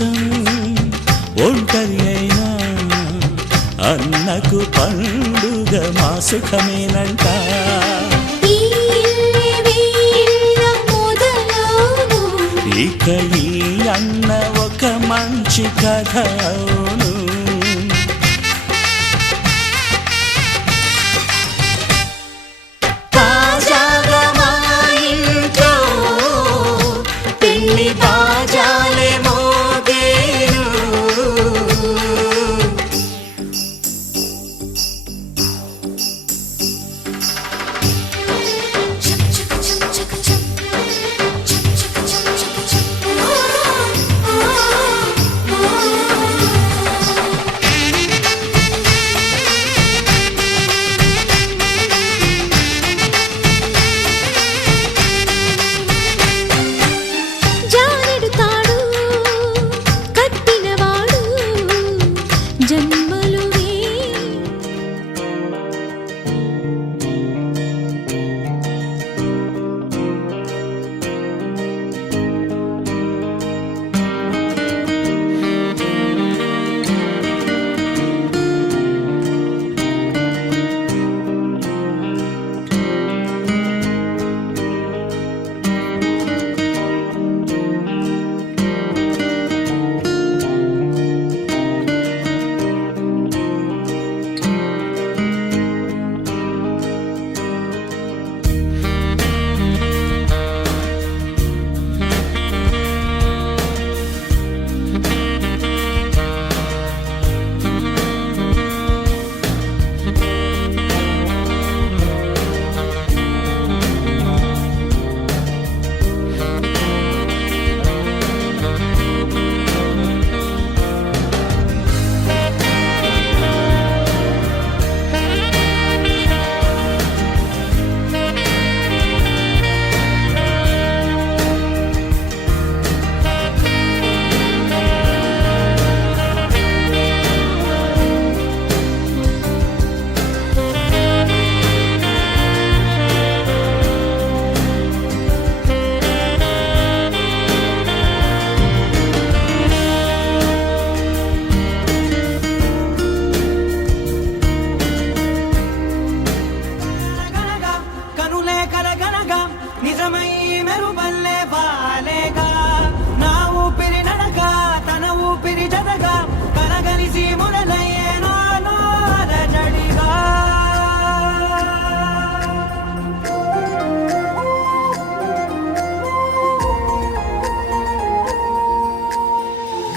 కోసం ఒంటరి అయినా అన్నకు పండుగ మా సుఖమేనంట. ఇక ఈ అన్న ఒక మంచి కథ అవును. తాజాగా మా ఇంట్లో పెళ్లి బాజాలే మోగేను.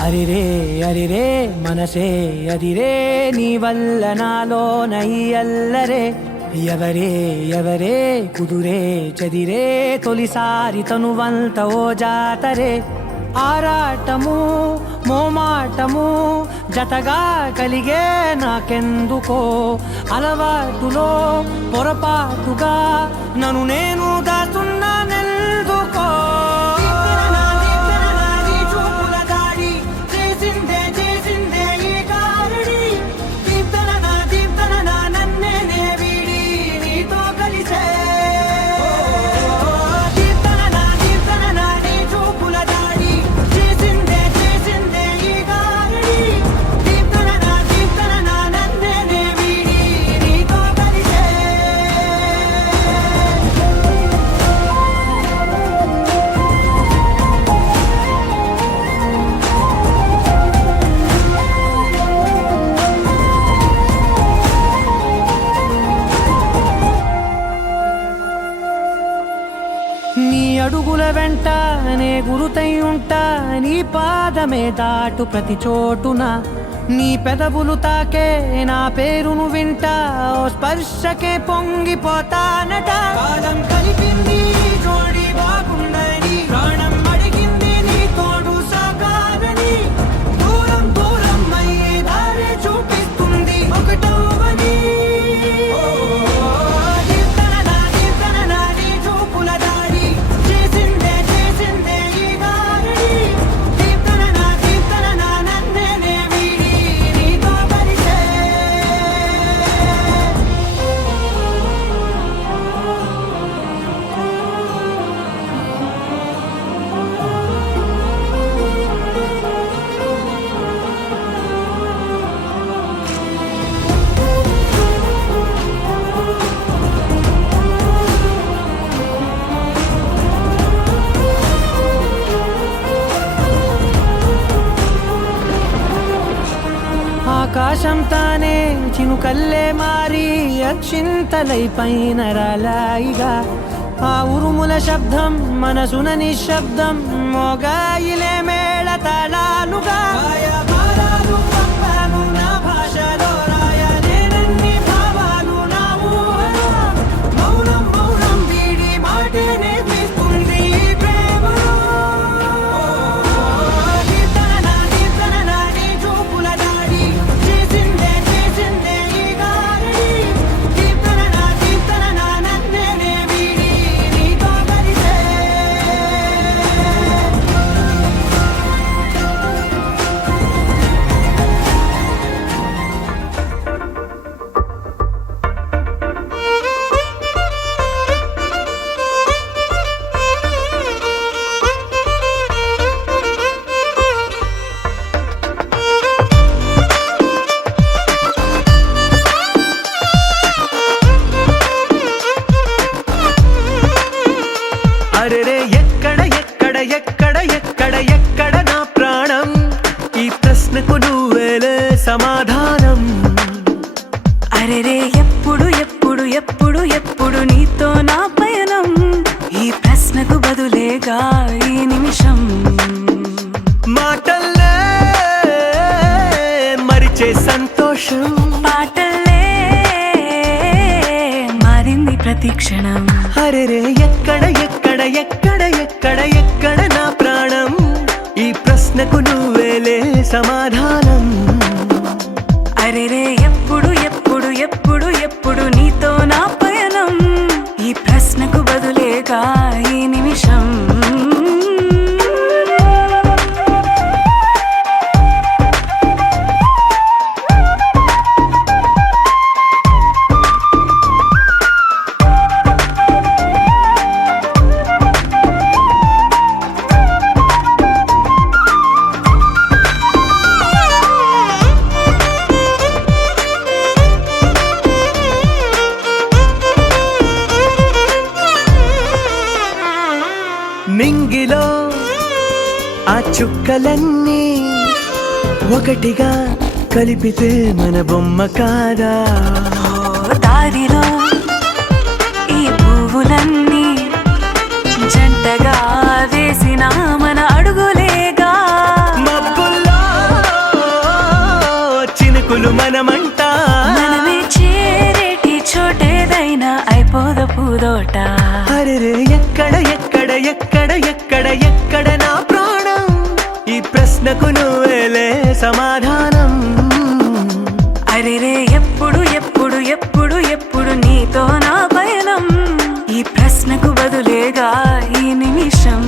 అరిరే అరిరే మనసే అరిరే నీ వల్ల నాలో నై అల్లరే ఎవరే ఎవరే కుదురే చదిరే తొలిసారి తనువంత ఓ జాతరే ఆరాటము మోమాటము జతగా కలిగే నాకెందుకో అలవాటులో పొరపాటుగా నన్ను నేను దాస్తున్నానెందుకో అడుగుల వెంట నే గురుతై ఉంటా నీ పాదమే దాటు ప్రతి చోటున నీ పెదవులు తాకే నా పేరును వింటా ఓ స్పర్శకే పొంగిపోతానట కాలం కలిపింది జోడి బాగుండని ప్రాణం అడిగింది నీ తోడు సాగాలని దూరం దూరం అయ్యే దారి చూపిస్తుంది ఒకటవని ఆకాశం తానే చినుకల్లే మారి అక్షింతలై పైన రాలాయిగా ఆ ఉరుముల శబ్దం మనసున నిశ్శబ్దం మోగాయిలే మేళ తాళాలుగా నా భాషలో రాయలేనన్ని భావాలు నా ఊహలో మౌనం మౌనం వీడి మాటే నేర్పిస్తుంది ప్రేమలో కీర్తన నీ చూపుల దాడి చేసిందే ఈ గారడి కీర్తన నన్నే వీడి నీతో కలిసే అరెరే ఎక్కడ ఎక్కడ ఎక్కడ ఎక్కడ ఎక్కడ నా ప్రాణం ఈ ప్రశ్నకు నువ్వేలే సమాధానం అరెరే ఎప్పుడు ఎప్పుడు ఎప్పుడు ఎప్పుడు నీతో నా పయనం ఈ ప్రశ్నకు బదులేగా ఈ నిమిషం మాటల్లే మరిచే సంతోషం పాటలే మారింది ప్రతి క్షణం అరెరే ఎక్కడ ఎక్కడ ఎక్కడ ఎక్కడ ఎక్కడ నా ప్రాణం ఈ ప్రశ్నకు నువ్వేలే సమాధానం అరెరే ఎప్పుడు ఎప్పుడు ఎప్పుడు ఎప్పుడు నీతో నా పయనం ఈ ప్రశ్నకు బదులేగా ఈ నిమిషం నింగిలో ఆ చుక్కలన్నీ ఒకటిగా కలిపితే మన బొమ్మ కాదా దారిలో ఈ పువ్వులన్నీ జంటగా వేసిన మన అడుగులేగా మబ్బుల్లో చినుకులు మనమంట మనమే చేరేటి చోటేదైనా అయిపోద పూదోట అరెరే ఎక్కడ ఎక్కడ ఎక్కడ ఎక్కడ ఎక్కడ నా ప్రాణం ఈ ప్రశ్నకు నువ్వేలే సమాధానం అరెరే ఎప్పుడు ఎప్పుడు ఎప్పుడు ఎప్పుడు నీతో నా పయనం ఈ ప్రశ్నకు బదులేగా ఈ నిమిషం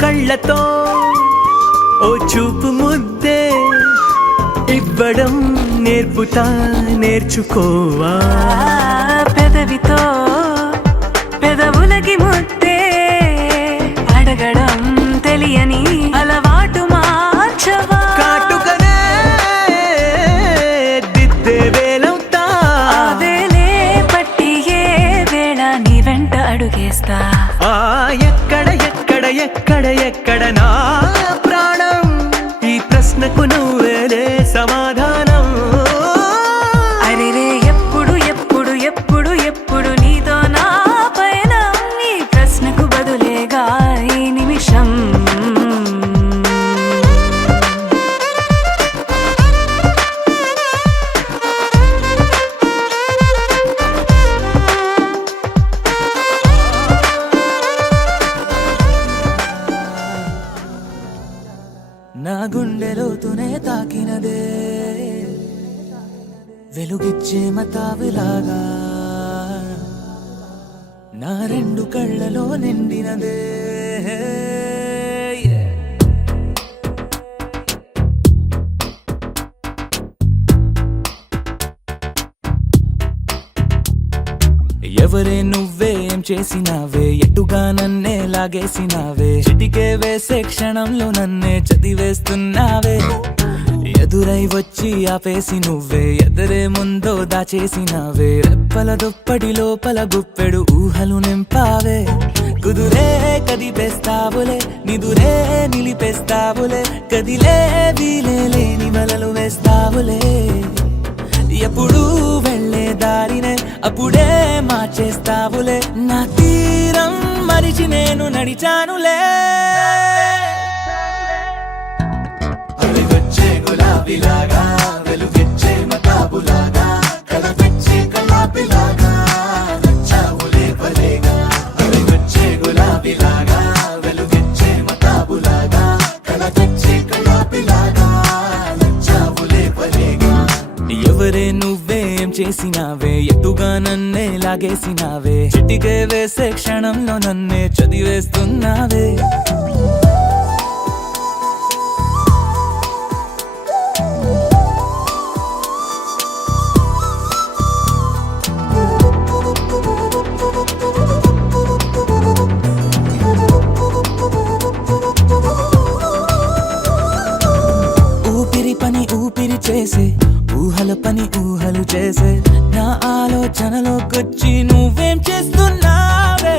కళ్ళతో ఓ చూపు ముద్దే ఇవ్వడం నేర్పుతా నేర్చుకోవా పెదవితో పెదవులకి ముద్దే అడగడం తెలియని అలవాటు మార్చవా కాటుకనే దిద్దే వేలవుతా వేలే పట్టి ఏ వేళ నీ వెంట అడుగేస్తా ఎక్కడ ఎక్కడ ఎక్కడ ఎక్కడ నా ప్రాణం ఈ ప్రశ్నకు నువ్వేలే సమాధానం అరెరే ఎప్పుడు ఎప్పుడు ఎప్పుడు ఎప్పుడు నీతో నా పైన ఈ ప్రశ్నకు బదులేగా ఈ నిమిషం నా గుండెలోతునే తాకినదే వెలుగిచ్చే మతావిలాగా నా రెండు కళ్ళలో నిండినదే ఎవరే నువ్వేం చేసినావే ఎటుగా నన్నే లాగేసినావే చిటికే వేసే క్షణంలో నన్నే చదివేస్తున్నావే ఎదురై వచ్చి ఆపేసి నువ్వే ఎదరే ముందో దాచేసినావే రెప్పల దుప్పటి లోపల గుప్పెడు ఊహలు నింపావే కుదురే కదిపేస్తావులే నిదురే నిలిపేస్తావులే కదిలే వీలే లేని వలలు వేస్తావులే ఎప్పుడు వెళ్ళే దారినే అప్పుడే మార్చేస్తావులే నా తీరం మరిచి నేను నడిచానులే వచ్చే గులాబీలాగా వెలుగెచ్చే మతాబులాగా కలపెచ్చే కలాపిలాగా నచ్చావులే భలేగా వచ్చే గులాబీలాగా వెలుగెచ్చే మతాబులాగా కలపెచ్చే కలాపిలాగా నచ్చావులే భలేగా ఎవరే నువ్వేం చేసినావే ఎటుగా నన్నే లాగేసినావే చిటికే వేసే క్షణంలో నన్నే చదివేస్తున్నావే ఊపిరి చేసే ఊహల పని ఊహలు చేసే నా ఆలోచనలోకొచ్చి నువ్వేం చేస్తున్నావే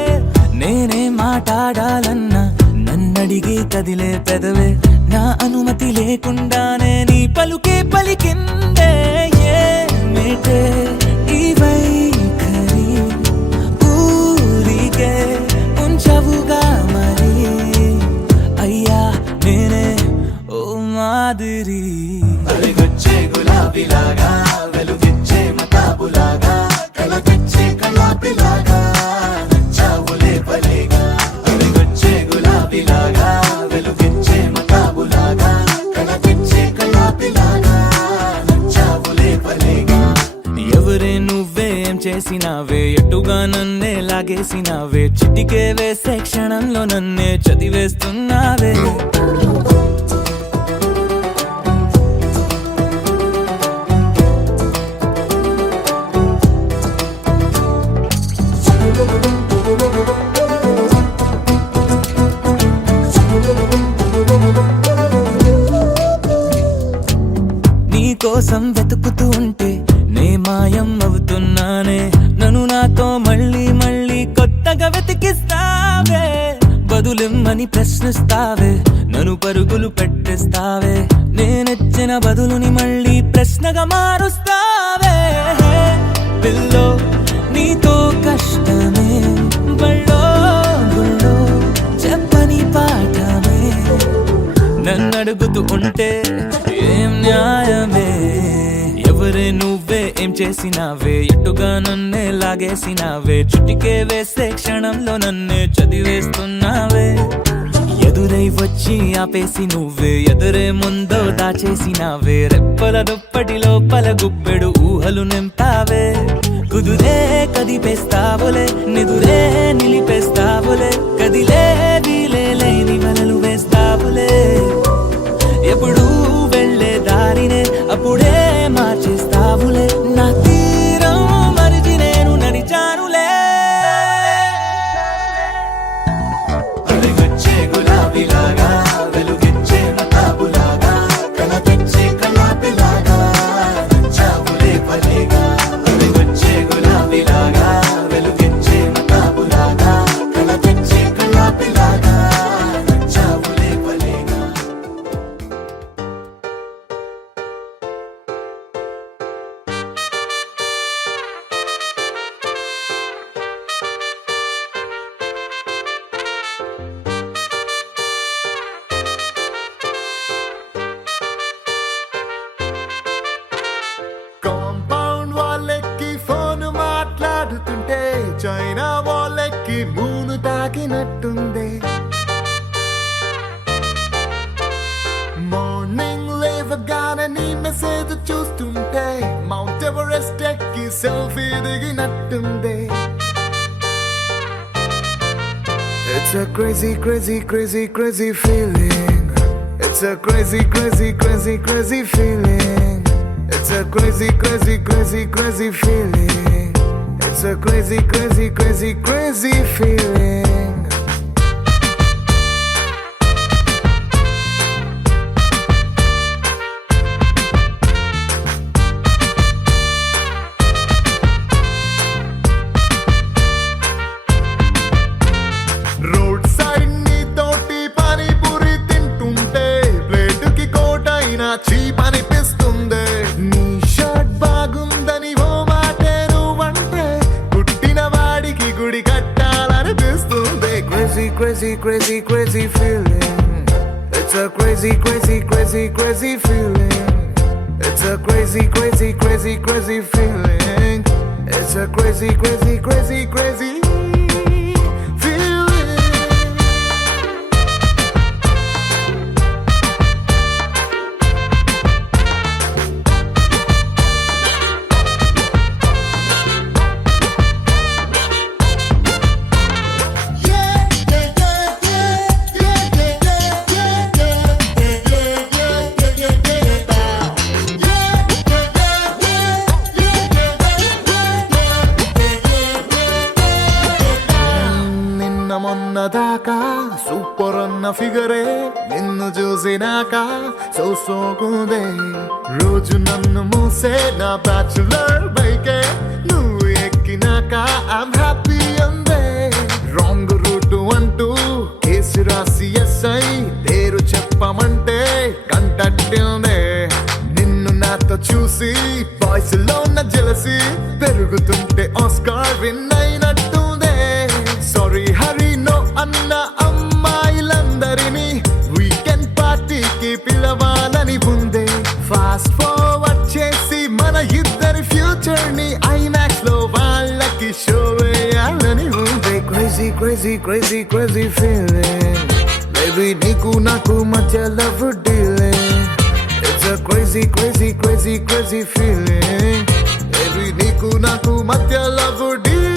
నేనే మాట్లాడాలన్నా నన్నడిగి కదిలే పెదవే నా అనుమతి లేకుండానే నీ పలుకే పలికిందే ఏమిటే ఈ వైఖరి ఊరికే ఉంచవుగా మరి అయ్యా నేనే ఓ మాదిరి వచ్చే గులాబీలాగా వెలుగెచ్చే మతాబులాగా కలపెచ్చే కలాపిలాగా నచ్చావులే భలేగా వచ్చే గులాబీలాగా వెలుగెచ్చే మతాబులాగా కలపెచ్చే కలాపిలాగా నచ్చావులే భలేగా ఎవరే నువ్వేం చేసినావే ఎటుగా నన్నే లాగేసినావే చిటికే వేసే క్షణంలో నన్నే చదివేస్తున్నావే కోసం వెతుకుతూ ఉంటే నే మాయం అవుతున్నానే నన్ను నాతో మళ్ళీ మళ్ళీ కొత్తగా వెతికిస్తావే బదులిమ్మని ప్రశ్నిస్తావే నన్ను పరుగులు పెట్టిస్తావే నేనెచ్చిన బదులుని మళ్ళీ ప్రశ్నగా మారుస్తావే పిల్లో నీతో కష్టమే బళ్ళో గుళ్ళో చెప్పని పాఠమే నన్నడుగుతూ ఉంటే ఏం న్యాయమే ఎవరే నువ్వే ఏం చేసినావే ఎటుగా నన్నే లాగేసినావే చుటికే వేసే క్షణంలో నన్నే చదివేస్తున్నావే ఎదురై వచ్చి ఆపేసి నువ్వే ఎదురే ముందో దాచేసినావే రెప్పల దుప్పటి లోపల గుప్పెడు ఊహలు నింపావే కుదురే కదిపేస్తావులే నిదురే నిలిపేస్తావులే కదిలే వీలే లేని వలలు వేస్తావులే ఎప్పుడు వెళ్ళే దారినే అప్పుడే మార్చేస్తావులే నా తీరం మరిచి నేను నడిచానులే వచ్చే గులాబీలాగా వెలుగెచ్చే మతాబులాగా కలపెచ్చే కలాపిలాగా నచ్చావులే భలేగా వచ్చే గులాబీలాగా వెలుగెచ్చే మతాబులాగా కలపెచ్చే కలాపిలాగా నచ్చావులే భలేగా కాంపౌండ్ వాళ్ళెక్కి ఫోన్ మాట్లాడుతుంటే చైనా వాళ్ళెక్కి మూను తాకినట్టుంది మార్నింగ్ లేవగానే నీ మెసేజ్ చూస్తుంటే మౌంట్ ఎవరెస్ట్ ఎక్కి selfie దిగినట్టుంది It's a crazy, crazy, crazy, crazy feeling. It's a crazy, crazy, crazy, crazy feeling. It's a crazy, crazy, crazy, crazy feeling. It's a crazy, crazy, crazy, crazy feeling. Road side నీ తోటి పానీపూరి తింటుంటే ప్లేటుకి కోటైనా cheap అనిపిస్తుంది. నీ shirt బాగుందని ఓ మాటే నువ్వంటే పుట్టిన వాడికి గుడి కట్టాలనిపిస్తుంది. Crazy, crazy, crazy, crazy feeling. It's a crazy, crazy, crazy, crazy feeling. It's a crazy, crazy, crazy, crazy feeling. It's a crazy, crazy, crazy, crazy feeling. మొన్నదాకా సూపర్ అన్న ఫిగరే నిన్ను చూసినాక సోకుందే. రోజు నన్ను మూసే నా బ్యాచులర్ బైకే నువ్వు ఎక్కినాక ఐమ్ హ్యాపీ అందే. రాంగ్ రూట్ అంటూ కేసు రాసి ఎస్ఐ పేరు చెప్పమంటే కంటట్టిందే. నిన్ను నాతో చూసి బాయ్స్ లో ఉన్న జెలసీ పెరుగుతుంటే ఆస్కార్ విన్ అయినట్టుందే. సారీ హరి నో అన్న అమ్మాయిలందరినీ వీకెండ్ పార్టీకి పిలవాలని ఉందే. ఫాస్ట్ ఫార్వర్డ్ చేసి మన ఇద్దరి ఫ్యూచర్ ని ఐమాక్స్ లో వాళ్ళకి షో వేయాలని ఉందే. Crazy, crazy, crazy, crazy feeling. Baby నీకు నాకు మధ్య love dealing. It's a crazy, crazy, crazy, crazy feeling. Baby నీకు నాకు మధ్య లవ్ డీలింగ్.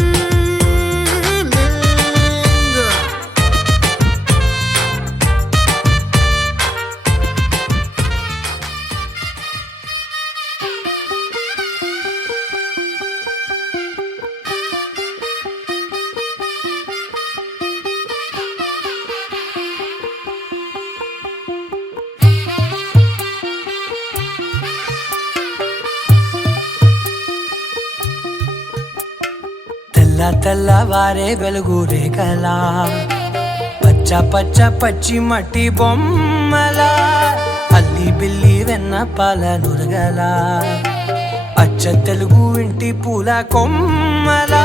తెల్లవారే వెలుగు రేఖలా పచ్చ పచ్చ పచ్చి మట్టి బొమ్మలా అల్లి బిల్లి వెన్న పాల నురగలా అచ్చ తెలుగు ఇంటి పూల కొమ్మలా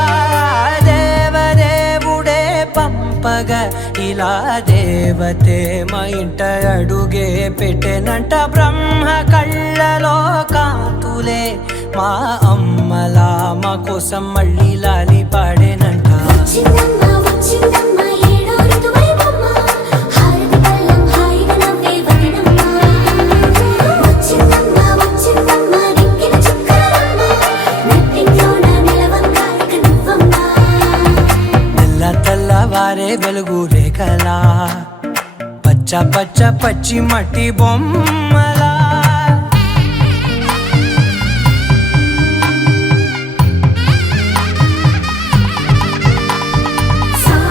దేవదేవుడే పంపగా ఇలా దేవతే మా ఇంట అడుగే పెట్టెనంట. బ్రహ్మ కళ్ళలో కాంతులే మా అమ్మలా మా కోసం మళ్ళీ లాలి పాడేనంట. వచ్చిందమ్మా వచ్చిందమ్మా ఏడో ఋతువైవమ్మా హారతి పళ్ళం హాయిగా నవ్వే వదినమ్మా. వచ్చిందమ్మా వచ్చిందమ్మా నెక్కిన చుక్కలమ్మా నెట్టింట్లోన నిలవంగా ఇక నువ్వమ్మా. తెల్లవారే వెలుగు రేఖలా పచ్చ పచ్చ పచ్చి మట్టి బొమ్మలా.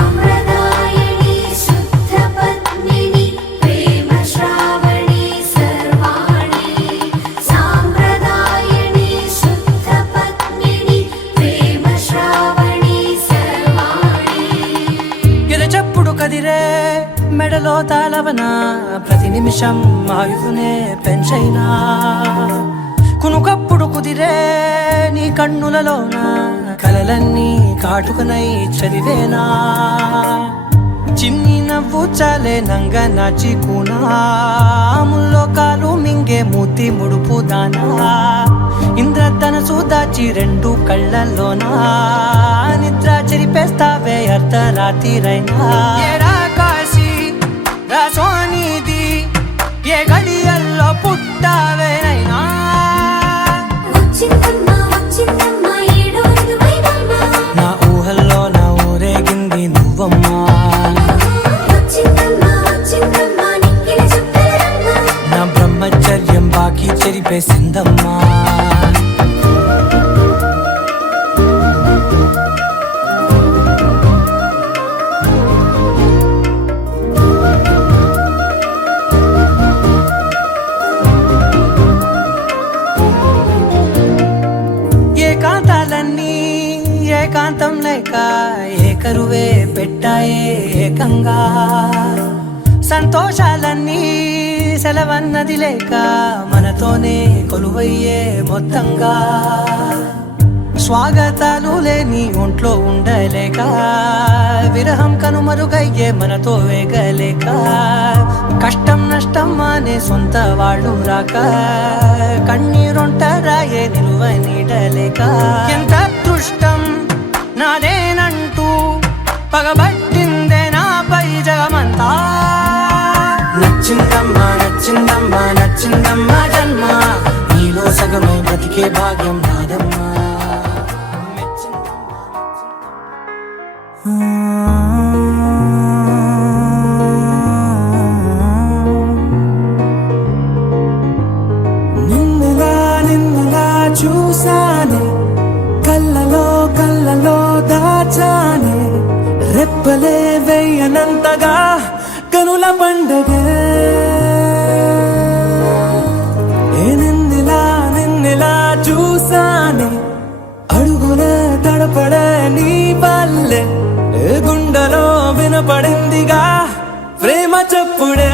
సాంప్రదాయని శుద్ధ పద్మిని ప్రేమ శ్రావణి సర్వాణి. సాంప్రదాయని శుద్ధ పద్మిని ప్రేమ శ్రావణి సర్వాణి. ఎరచప్పుడు కదిరే మెడలో తాళవన ప్రతి నిమిషం ఆయువునే పెంచైనా. కునుకప్పుడు కుదిరే నీ కన్నులలోన కలలన్నీ కాటుకనై చదివేనా. చిన్ని నవ్వు చాలే నంగ నాచి కూనాముల్లో కాలు మింగే మూతి ముడుపు దానా. ఇంద్రధనసు దాచి రెండు కళ్ళల్లోనా నిద్ర చెరిపేస్తావే అర్ధరాత్రిరైనా. ఏరా కాశీ రా సోనిది ఏ గడియల్లో పుట్టావేనైనా. వచ్చిందమ్మా వచ్చిందమ్మా ఏడో ఋతువైవమ్మా నా ఊహల్లో నా ఊరేగింది నువ్వమ్మా. వచ్చిందమ్మా వచ్చిందమ్మా నెక్కిన చుక్కలమ్మా. నా బ్రహ్మచర్యం బాకీ చెరిపేసిందమ్మా. ఏకంగా సంతోషాలన్నీ సెలవన్నది లేక మనతోనే కొలువయ్యే మొత్తంగా స్వాగతాలు లేని ఒంట్లో ఉండలేక విరహం కనుమరుగయ్యే మనతో వేగలేక కష్టం నష్టం అనే సొంత వాళ్ళు రాక కన్నీరొంటరాయే నిలువ నీడలేక ఎంత అదృష్టం నాదేనంటూ పగబట్టిందే నాపై జగమంతా నచ్చిందమ్మా నచ్చిందమ్మా నచ్చిందమ్మా జన్మ నీలో సగమై బ్రతికే భాగ్యం నాదమ్మా నిన్నలా చూసానే కళ్ళలో దాచానే రెప్పలే వెయ్యనంతగా కనుల పండగే నిన్నలా చూసానే అడుగులే తడపడే నీ వల్లే గుండెలో వినపడిందిగా ప్రేమ చెప్పుడే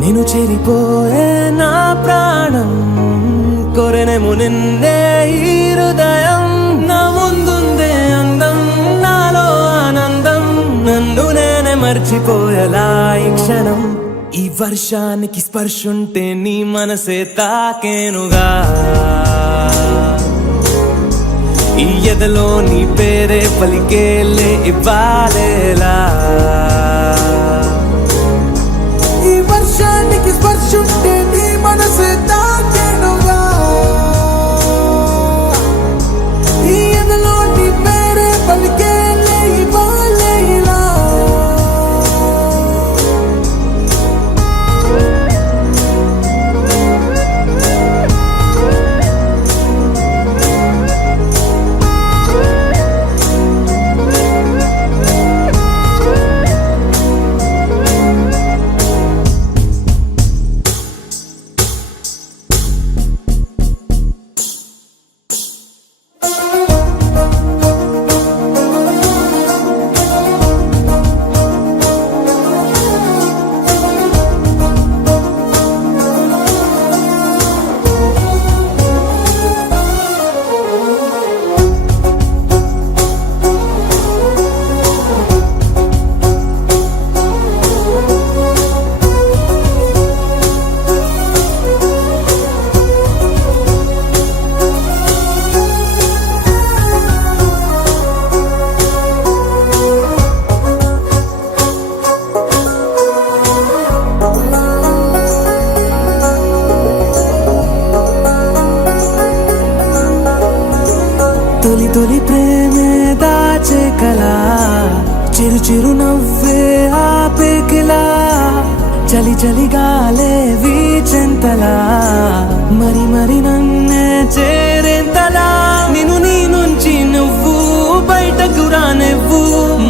నేను చెరిపోయే నా ప్రాణం కొరెనేమో నిన్నే ఈ హృదయం నా ముందుందే అందం నాలో ఆనందం నన్ను నేనే మర్చిపోయేలా ఈ క్షణం ఈ వర్షానికి స్పర్శుంటే నీ మనసే తాకేనుగా ఈ ఎదలో నీ పేరే పలికేలే ఇవ్వాలేలా ఈ వర్షానికి స్పర్శుంటే నీ మనసు తాకేనుగా ఈ ఎదలో నీ పేరే పలికేలే ఇవ్వాలేలా తొలి తొలి ప్రేమే దాచే కలా చిరు చిరు నవ్వే ఆపే కిలా చలి చలి గాలే వీచెంతలా మరి మరి నన్నే చేరేంతలా నిన్ను నీ నుంచి నువ్వు బయటకు రానివ్వు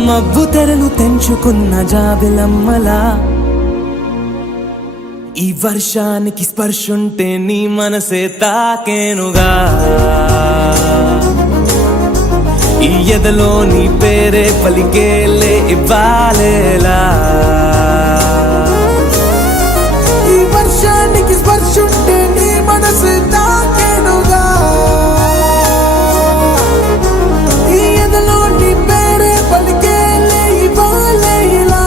మబ్బు తెరలు తెంచుకున్న జాబిలమ్మలా ఈ వర్షానికి స్పర్శుంటే నీ మనసే తాకేనుగా ఈ ఎదలో నీ పేరే పలికేలే ఇవ్వాలేలా ఈ వర్షానికి స్పర్శుంటే నీ మనసు తాకేనుగా ఈ ఎదలో నీ పేరే పలికేలే ఇవ్వాలేలా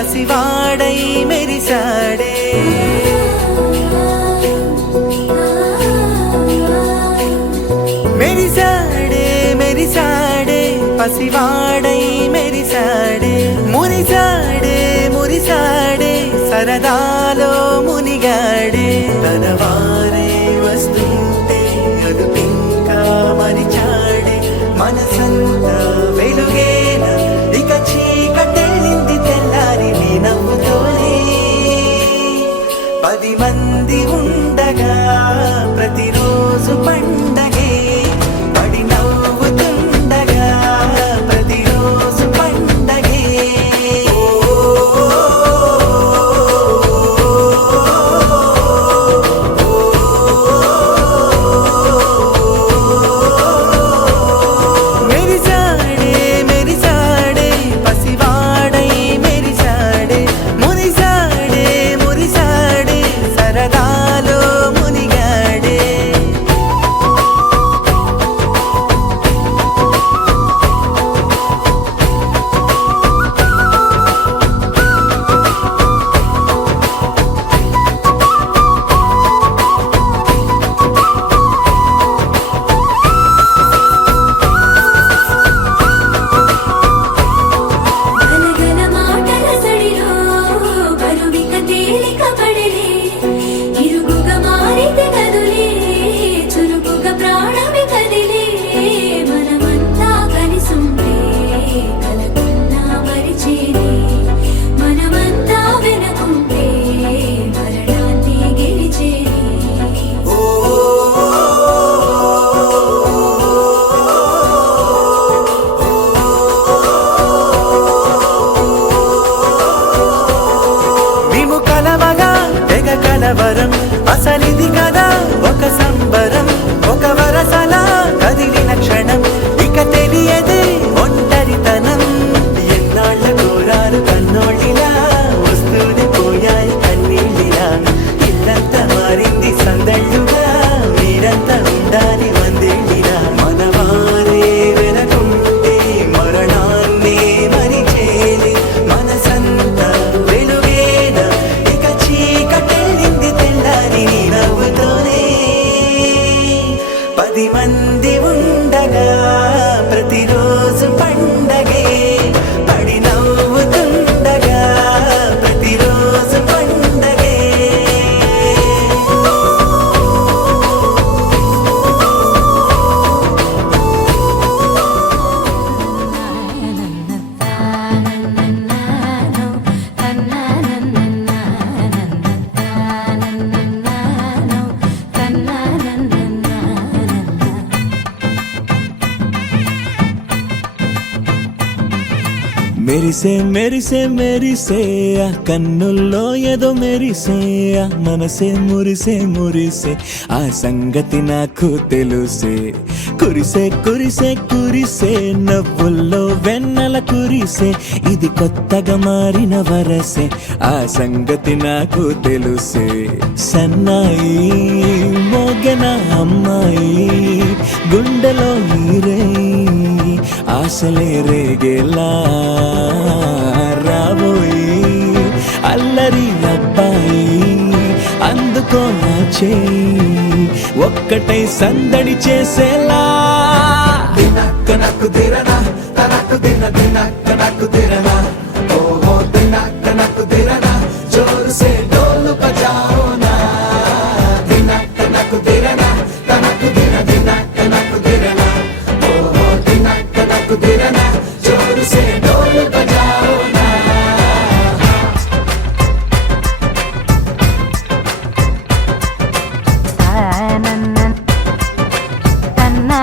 పసివాడై మెరిసాడే మెరిసాడే మెరిసాడే పసివాడై మెరిసాడే మురిసాడే మురిసాడే సరదాలో మునిగాడే తన వారే వస్తుంటే అదుపింకా మరిచాడే మనసంతా వెలుగేన ఇక చీకటెళ్ళింది తెల్లారి నీ నవ్వుతోనే 10 మంది ఉండగా ప్రతిరోజు పండగే పడి నవ్వుతుండగా ప్రతిరోజు పండగే మెరిసాడే మెరిసాడే పసివాడై మెరిసాడే మురిసాడే మురిసాడే సరదాలో మునిగాడే గలగల మాటల సడిలో బరువిక తేలిక పడిలే ఇరుగుగా మారితే కదులే చురుకుగా ప్రాణమి కదిలే మనమంతా కలిసుంటే కలకున్నా మరిచేనే మనమంతా వెనకుంటే మరణాన్ని గెలిచేనే మేము కలవగా తెగ కలవరం అసలిది కదా ఒక సంబరం ఒక వరసలా కదిలిన క్షణం ఇక తెలియదే ఒంటరితనం ఎన్నాళ్ళ కోరాలు కన్నోళ్ళిలా వస్తూనే పోయాయి కన్నీళ్ళిలా ఇల్లంతా మారింది సందళ్ళుగా మీరంతా ఉండాలి వందేళ్ళిలా మనవారే వెనకుంటే మరణాన్నే మరిచేది మనసంతా వెలుగేన ఇక చీకటెళ్ళింది తెల్లారి నీ నవ్వుతోనే 10 మంది ఉండగా ప్రతిరోజు పండగే పడి నవ్వుతుండగా ప్రతిరోజు పండగే మెరిసే మెరిసే మెరిసే ఆ కన్నుల్లో ఏదో మెరిసే ఆ మనసే మురిసే మురిసే ఆ సంగతి నాకు తెలుసే కురిసే కురిసే కురిసే నవ్వుల్లో వెన్నెల కురిసే ఇది కొత్తగా మారిన వరసే ఆ సంగతి నాకు తెలుసే సన్నాయి మోగన అమ్మాయి గుండెలో ఈరే ఆశలే రేగేలా రాబోయి అల్లరి అబ్బాయి అందుకో నా చేయి ఒక్కటై సందడి చేసేలా దినక్క నాకు దిరనా తనకు దిన దినక్క నాకు దిరనా ఓహో దినక్క నాకు దిరనా జోరు సే డోలు బజాओ నా దినక్క నాకు దిరనా తనకు దిన దినక్క నాకు దిరనా ఓహో దినక్క నాకు దిరనా జోరు సే డోలు బజాओ నా తన్నా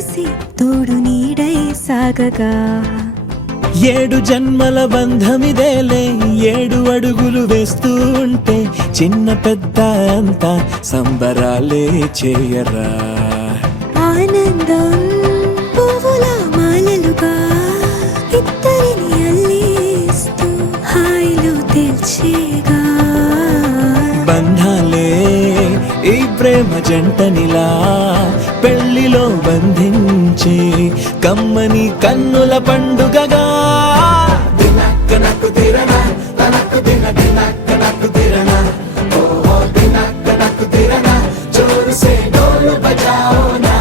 కలిసి తోడు నీడై సాగగా 7 జన్మల బంధమిదేలే 7 అడుగులు వేస్తూ ఉంటే చిన్న పెద్ద అంతా సంబరాలే చేయరా ఆనందం పువ్వుల మాలలుగా ఇద్దరిని అల్లేస్తూ హాయిలో తెల్చేగా బంధాలే ఈ ప్రేమ జంటనిలా పెళ్లిలో బంధించి కమ్మని కన్నుల పండుగగా దినక్క నక్కు తిరనా తనక్కు దిన దినక్క నక్కు తిరనా ఓహో దినక్క నక్కు తిరనా జోరు సే డోలు బజాओ నా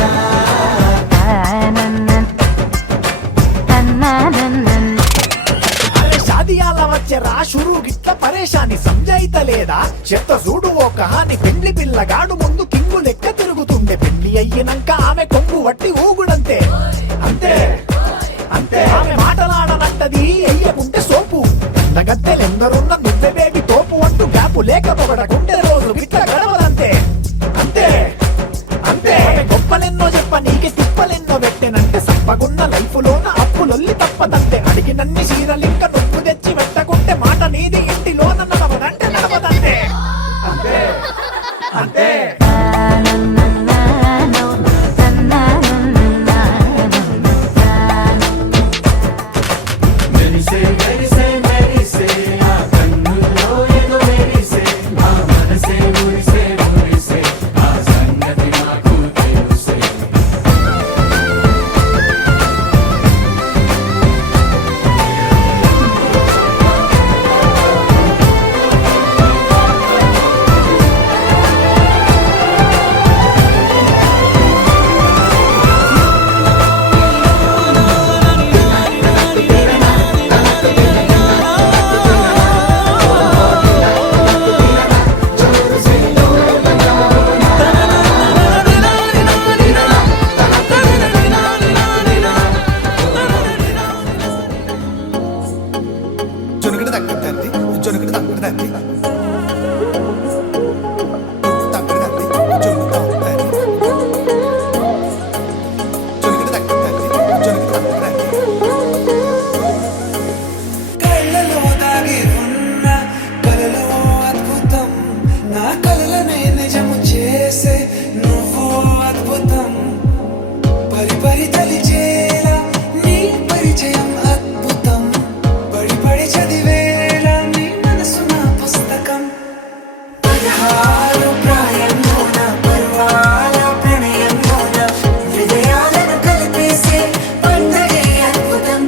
అరే షాదియాల వచ్చెరా షురు గిట్ల పరేషాని సంజాయితలేదా చెత్త చూడు ఓ కహాని పెండ్లి పిల్లగాడు ముందు కింగు లెక్క తిరుగుతుండే పెళ్లి అయ్యినంక ఆమె కొంగు వట్టి ఊగుడంతే అంతే అంతే ఆమె మాటలాడనంటది అయ్యకుంటే సోపు నగత్తెలెందరున్న నువ్వే బేబీ తోపు అంటూ గ్యాపు లేకపోవడకుంటే రోజు గిట్ల గడవదంతే అంతే అంతే ఆమె గొప్పలెన్నో చెప్ప నీకే తిప్పలెన్నో పెట్టెనంటే సప్పగున్న లైఫ్ లోన అప్పులొల్లి తప్పదంతే అడిగినన్ని చీరలింక నువ్వు తెచ్చి పెట్టకుంటే మాట నీది ఇంటిలోన నడవదంటే నడవదంతే అంతే అంతే జొనకటి తగ్గదండి జొనకటి తగ్గదండి తగ్గదండి జొనకటి తగ్గదండి జొనకటి తగ్గదండి జొనకటి తగ్గదండి కళ్ళలో దాగి ఉన్న కలలో అద్భుతం నా కలలనే నిజము చేసే నువ్వు అద్భుతం పరి పరి తలిచేలా నీ పరిచయం అద్భుతం పడి పడి చదివేలా నీ మనసు నా పుస్తకం 16 ప్రాయంలోన పర్వాల ప్రణయంలోన విజయాలను కలిపేసే పండగే అద్భుతం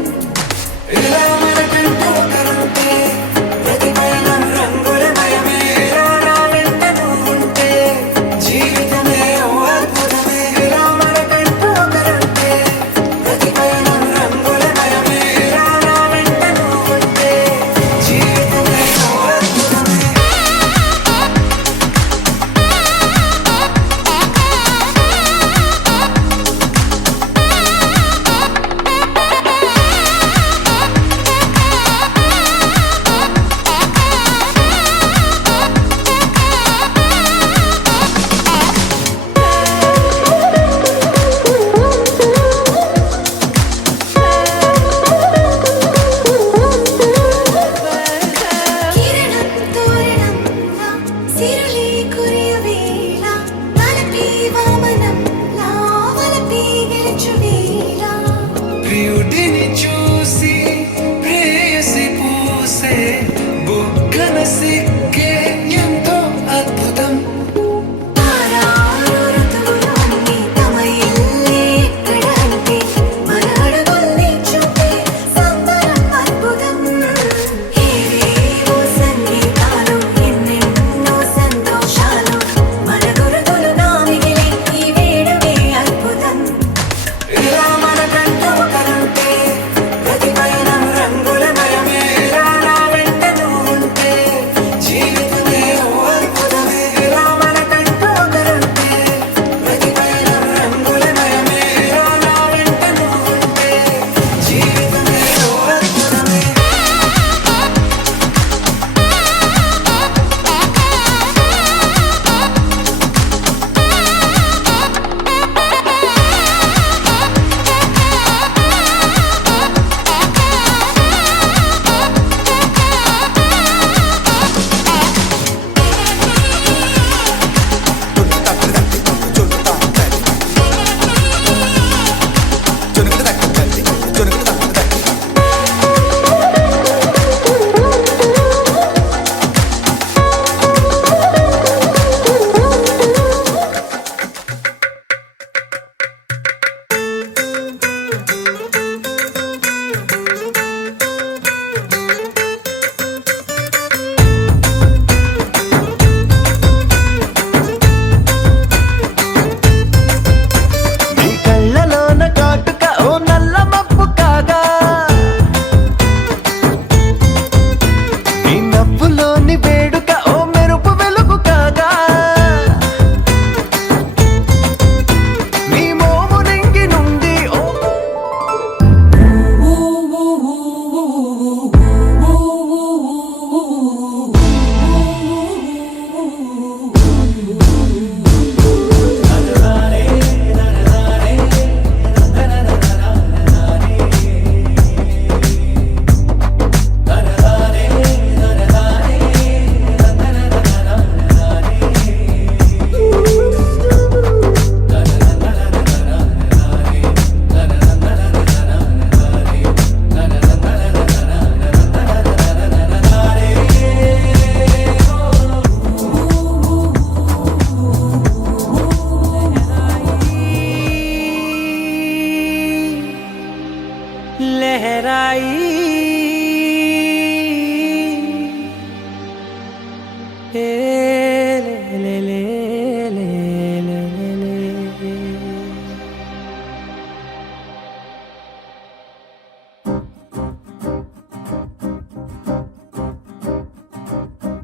ఇలా మనకంటూ ఒకరుంటే ప్రతిపైన రంగుల మయమే ఇలా వెంట నువ్వుంటే జీవితమే ఓ అద్భుతమే ఇలా మనకంటూ ఒకరుంటే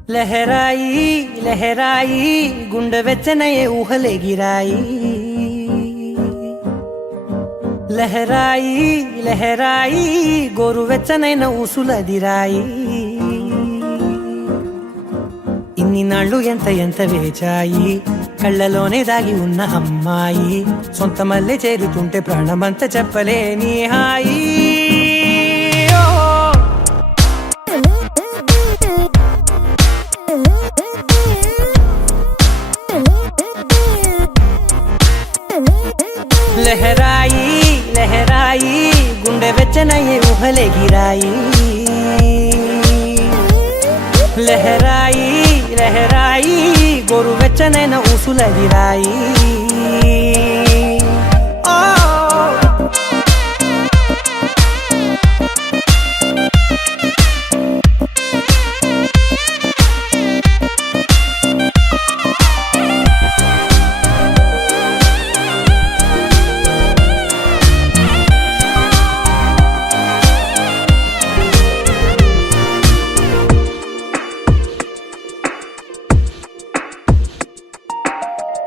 లహరాయి లహరాయి గుండె వెచ్చనయే ఊహలెగిరాయి లహరాయి లహరాయి గోరు వెచ్చనైన ఊసులదిరాయి ఇన్ని నాళ్ళు ఎంత వేచాయి కళ్ళలోనే దాగి ఉన్న అమ్మాయి సొంత మల్లె చేరుతుంటే ప్రాణమంతా చెప్పలేని హాయి లహరాయి లహరాయి గుండె వెచ్చనయ్యే ఊహలెగిరాయి లహరాయి లహరాయి గోరు వెచ్చనైన ఊసులదిరాయి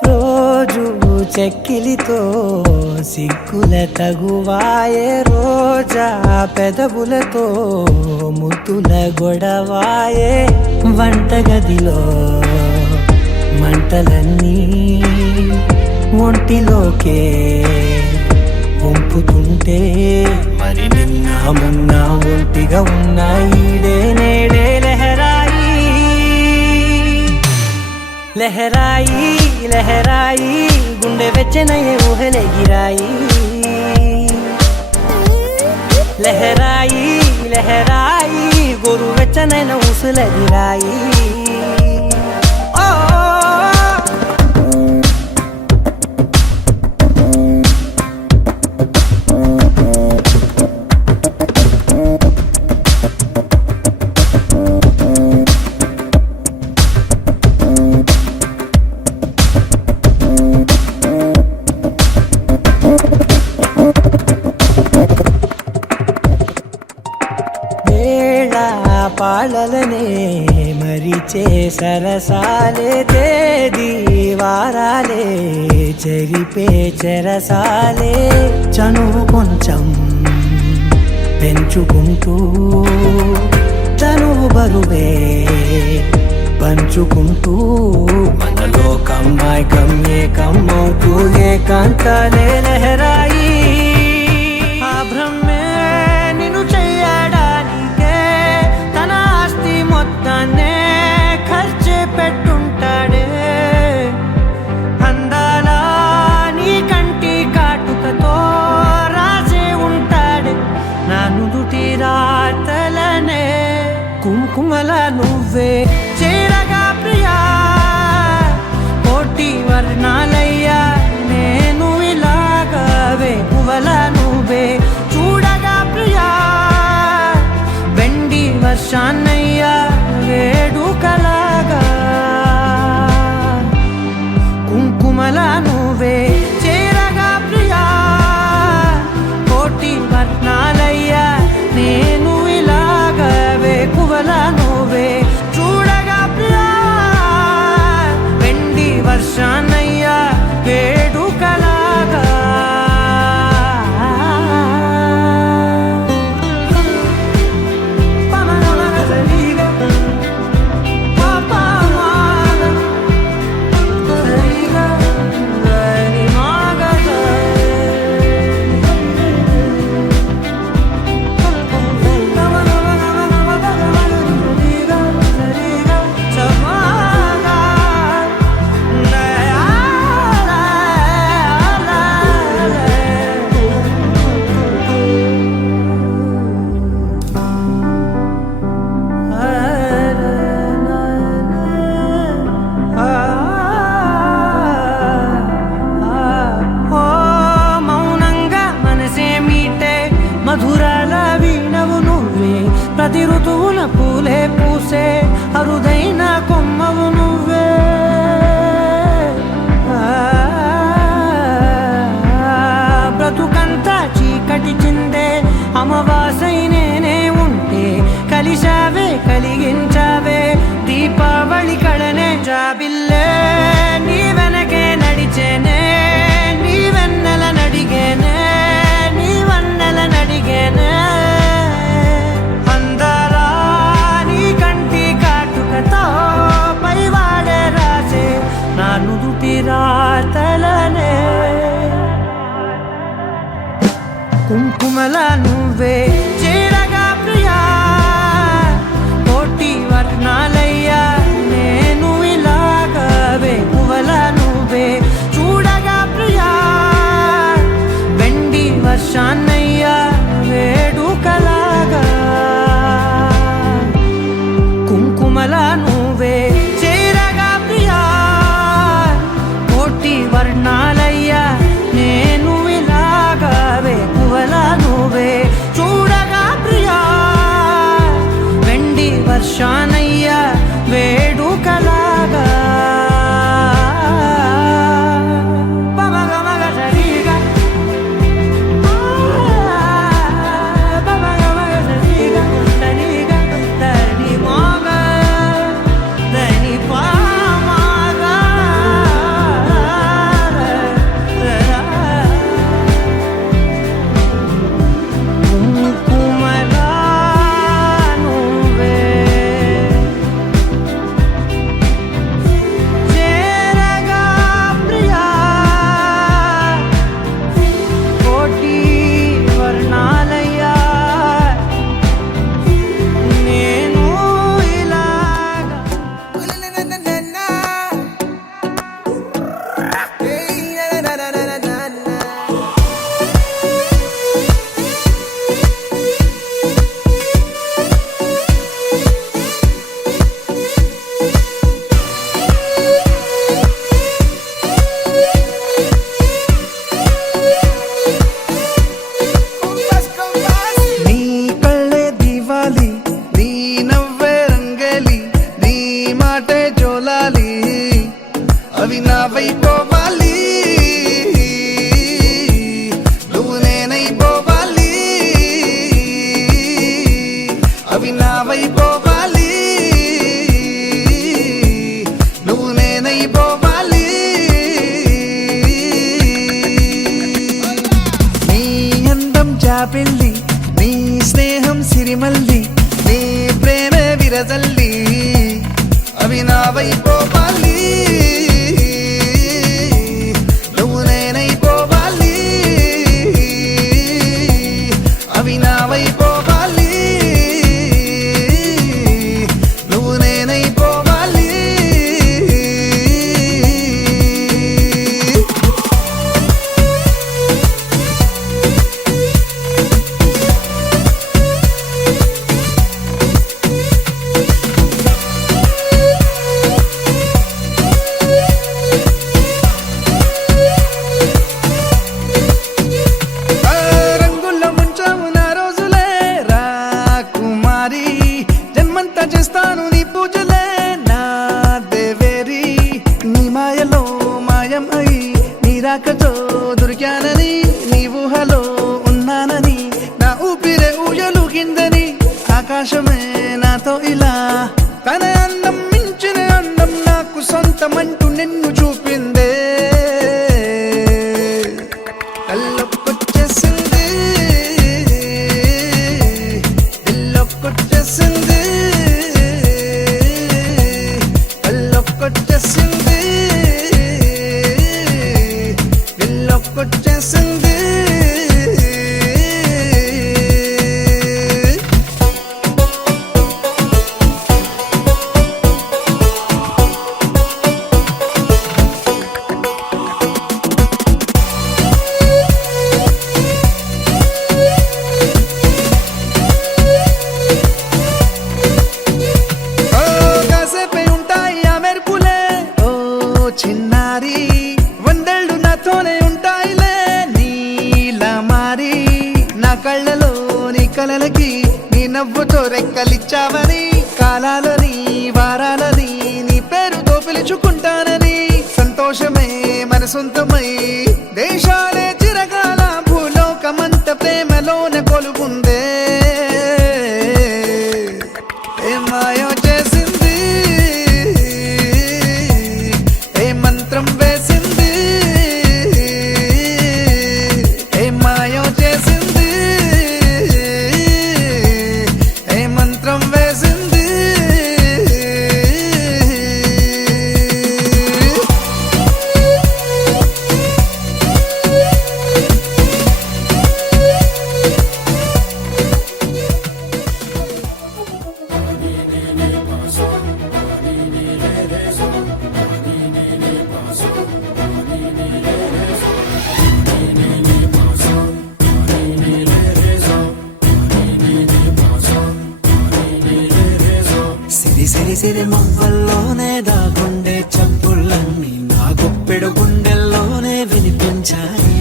రోజు చెక్కిలితో సిగ్గుల తగువాయే రోజా పెదవులతో ముద్దుల గొడవాయే వంటగదిలో మంటలన్నీ ఒంటిలోకే వంపుతుంటే మరి నిన్న మొన్న ఒంటిగా ఉన్న ఈడే నేడే లహరాయి లహరాయి లహరాయి గుండె వెచ్చనయ్యే ఊహలెగిరాయి లహరాయి లహరాయి గోరు వెచ్చనైన ఊసులదిరాయి పాలలనే మరిచే సరసాలే తేదీ వారాలే చెరిపే చెరసాలే చనువు కొంచెం పెంచుకుంటూ చనువు బరువే పంచుకుంటూ మనలో కమ్మాయి కమ్మే కమ్మవుతూ ఏకాంతాలే లహరాయి ఆ భ్రమే నిన్ను చెయ్యడానికే తన ఆస్తి మొత్తాన్నే ఖర్చు పెట్టుంటాడే అందాల నీ కంటి కాటుకతో రాసే ఉంటాడే నా నుదుటి రాతలనే కుంకుమల నువ్వే చేరగా ప్రియా కోటి వర్ణాలయ్యా నేను ఇలాగ కుంకుమల నువ్వే చేరగా ప్రియా కోటి వర్ణాలయ్యా నేను ఇలాగా వేకువల నువ్వే చూడగా ప్రియా వెండి వర్షాన్నయ్యా వేడుకలాగా కుంకుమల నువ్వే చేరగా ప్రియా కోటి వర్ణాలయ్యా నేను ఇలాగా వేకువల నువ్వే చూడగా ప్రియా వెండి వర్షానయ్యా వేడుకలాగా అవి నావైపోవాలి నువ్వు నేనైపోవాలి అవి నావైపోవాలి నువ్వు నేనైపోవాలి నీ అందం చాపెళ్ళి నీ స్నేహం సిరిమల్లి నీ ప్రేమే విరజల్లి అవి నావైపోవాలి అవి నావైపోవాలి నువ్వు నేనైపోవాలి చేస్తాను నీ పూజలే నా దేవేరి నీ మాయలో మాయం అయి నీ రాకతో దొరికానని నీ ఊహలో ఉన్నానని నా ఊపిరే ఊయలుగిందని ఆకాశమే నాతో ఇలా తన అందం మించిన అందం నాకు సొంతమంటూ నిన్ను చూపిందే కళ్ళొక్కొచ్చేసింది ఇల్లొక్కొచ్చేసింది కొట్టేసింది విల్లో కొట్టేసింది చిన్నారి వందళ్ళు నాతోనే ఉంటాయిలే నీలా మారి నా కళ్ళలో నీ కలలకి నీ నవ్వుతో రెక్కలిచ్చావని కాలాలని వారాలని నీ పేరుతో పిలుచుకుంటానని సంతోషమే మన సొంతమై దేశాలే తిరగాల భూలోకమంత ప్రేమలోన కొలువుందే ఏ మాయో చేసింది మంత్రం వేసింది ఏ మాయో చేసింది ఏ మంత్రం వేసింది సిరి మువ్వల్లోనే దాగుండే చప్పుళ్ళన్నీ నా గుప్పెడు గుండెల్లోనే వినిపించాయి.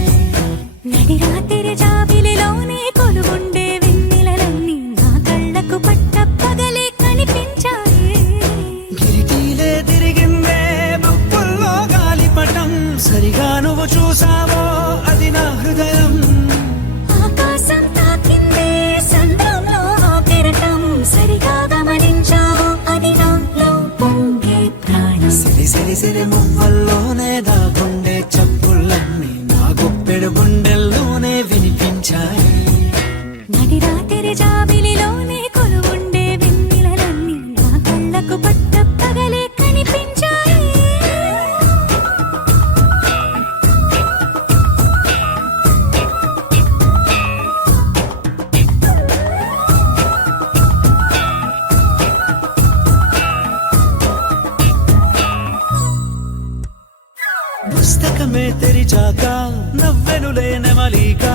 నడి రాత్రి జాబిలిలోనే కొలువుండే వెన్నెలలన్నీ నా కళ్ళకు పట్ట పగలే కనిపించాయి. గిరిటీలే తిరిగిందే ముప్పుల్లో గాలిపటం, సరిగా నువ్వు చూసావో అది నా హృదయం. ఆకాశం తాకిందే సంద్రంలో ఆ కెరటం, సరిగా గమనించావు అది నాలో పొంగే ప్రాణం. సిరి సిరి సిరి మువ్వల్లోనే దాగుండే చప్పుళ్ళన్నీ నా గుప్పెడు గుండెల్లోనే వినిపించాయి. నడి రాత్రి జాబిలిలోనే కొలువుండే వెన్నెలలన్నీ నా కళ్ళకు పట్ట పగలే కనిపించాయి. పుస్తకమే తెరిచాక నవ్వెనులే నెమలిక,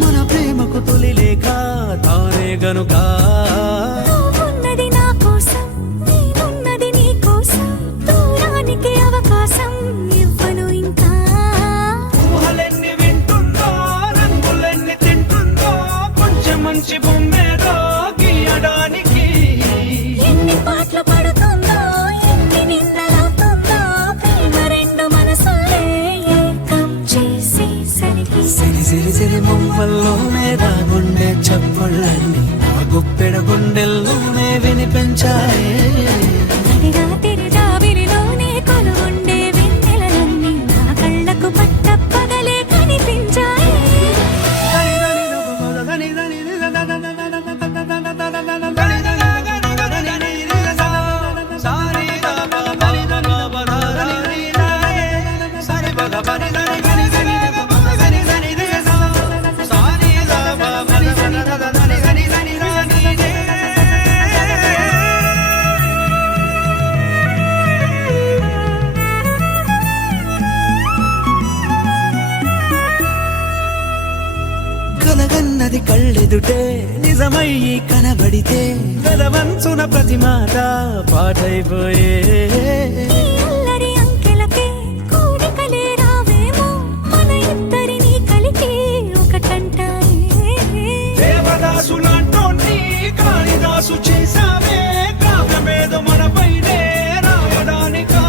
మన ప్రేమకు తొలి లేఖ తానే గనుక. నువ్వున్నది నా కోసం, నేనున్నది నీ కోసం, దూరానికి అవకాశం ఇవ్వను ఇంకా. ఊహలెన్ని వింటుందో, రంగులెన్ని తింటుందో, కొంచెం మంచి బొమ్మేదో గీయడానికి. ఎన్ని పాటలు పడుతుందో, ఎన్ని నిందలవుతుందో, ప్రేమ రెండు మనసులే ఏకం చేసేసరికి. సిరి సిరి సిరి మువ్వల్లోనే దాగుండే చప్పుళ్ళన్నీ నా గుప్పెడు గుండెల్లోనే వినిపించాయి. నడి రాత్రి జాబిలిలోనే కొలువుండే వెన్నెలలన్నీ నా కళ్ళకు పట్ట పగలే కనిపించాయి. కలగన్నది కళ్ళెదుటే నిజమయ్యి కనబడితే, గలవంచున ప్రతి మాట పాటైపోయే. ఈ అల్లరి అంకెలకే కూడికలే రావేమో, మన ఇద్దరిని కలిపి ఒకటంటాయే. దేవదాసులాంటోన్ని కాళిదాసు చేశావే, కావ్యమేదో మనపైనే రాయడానికా.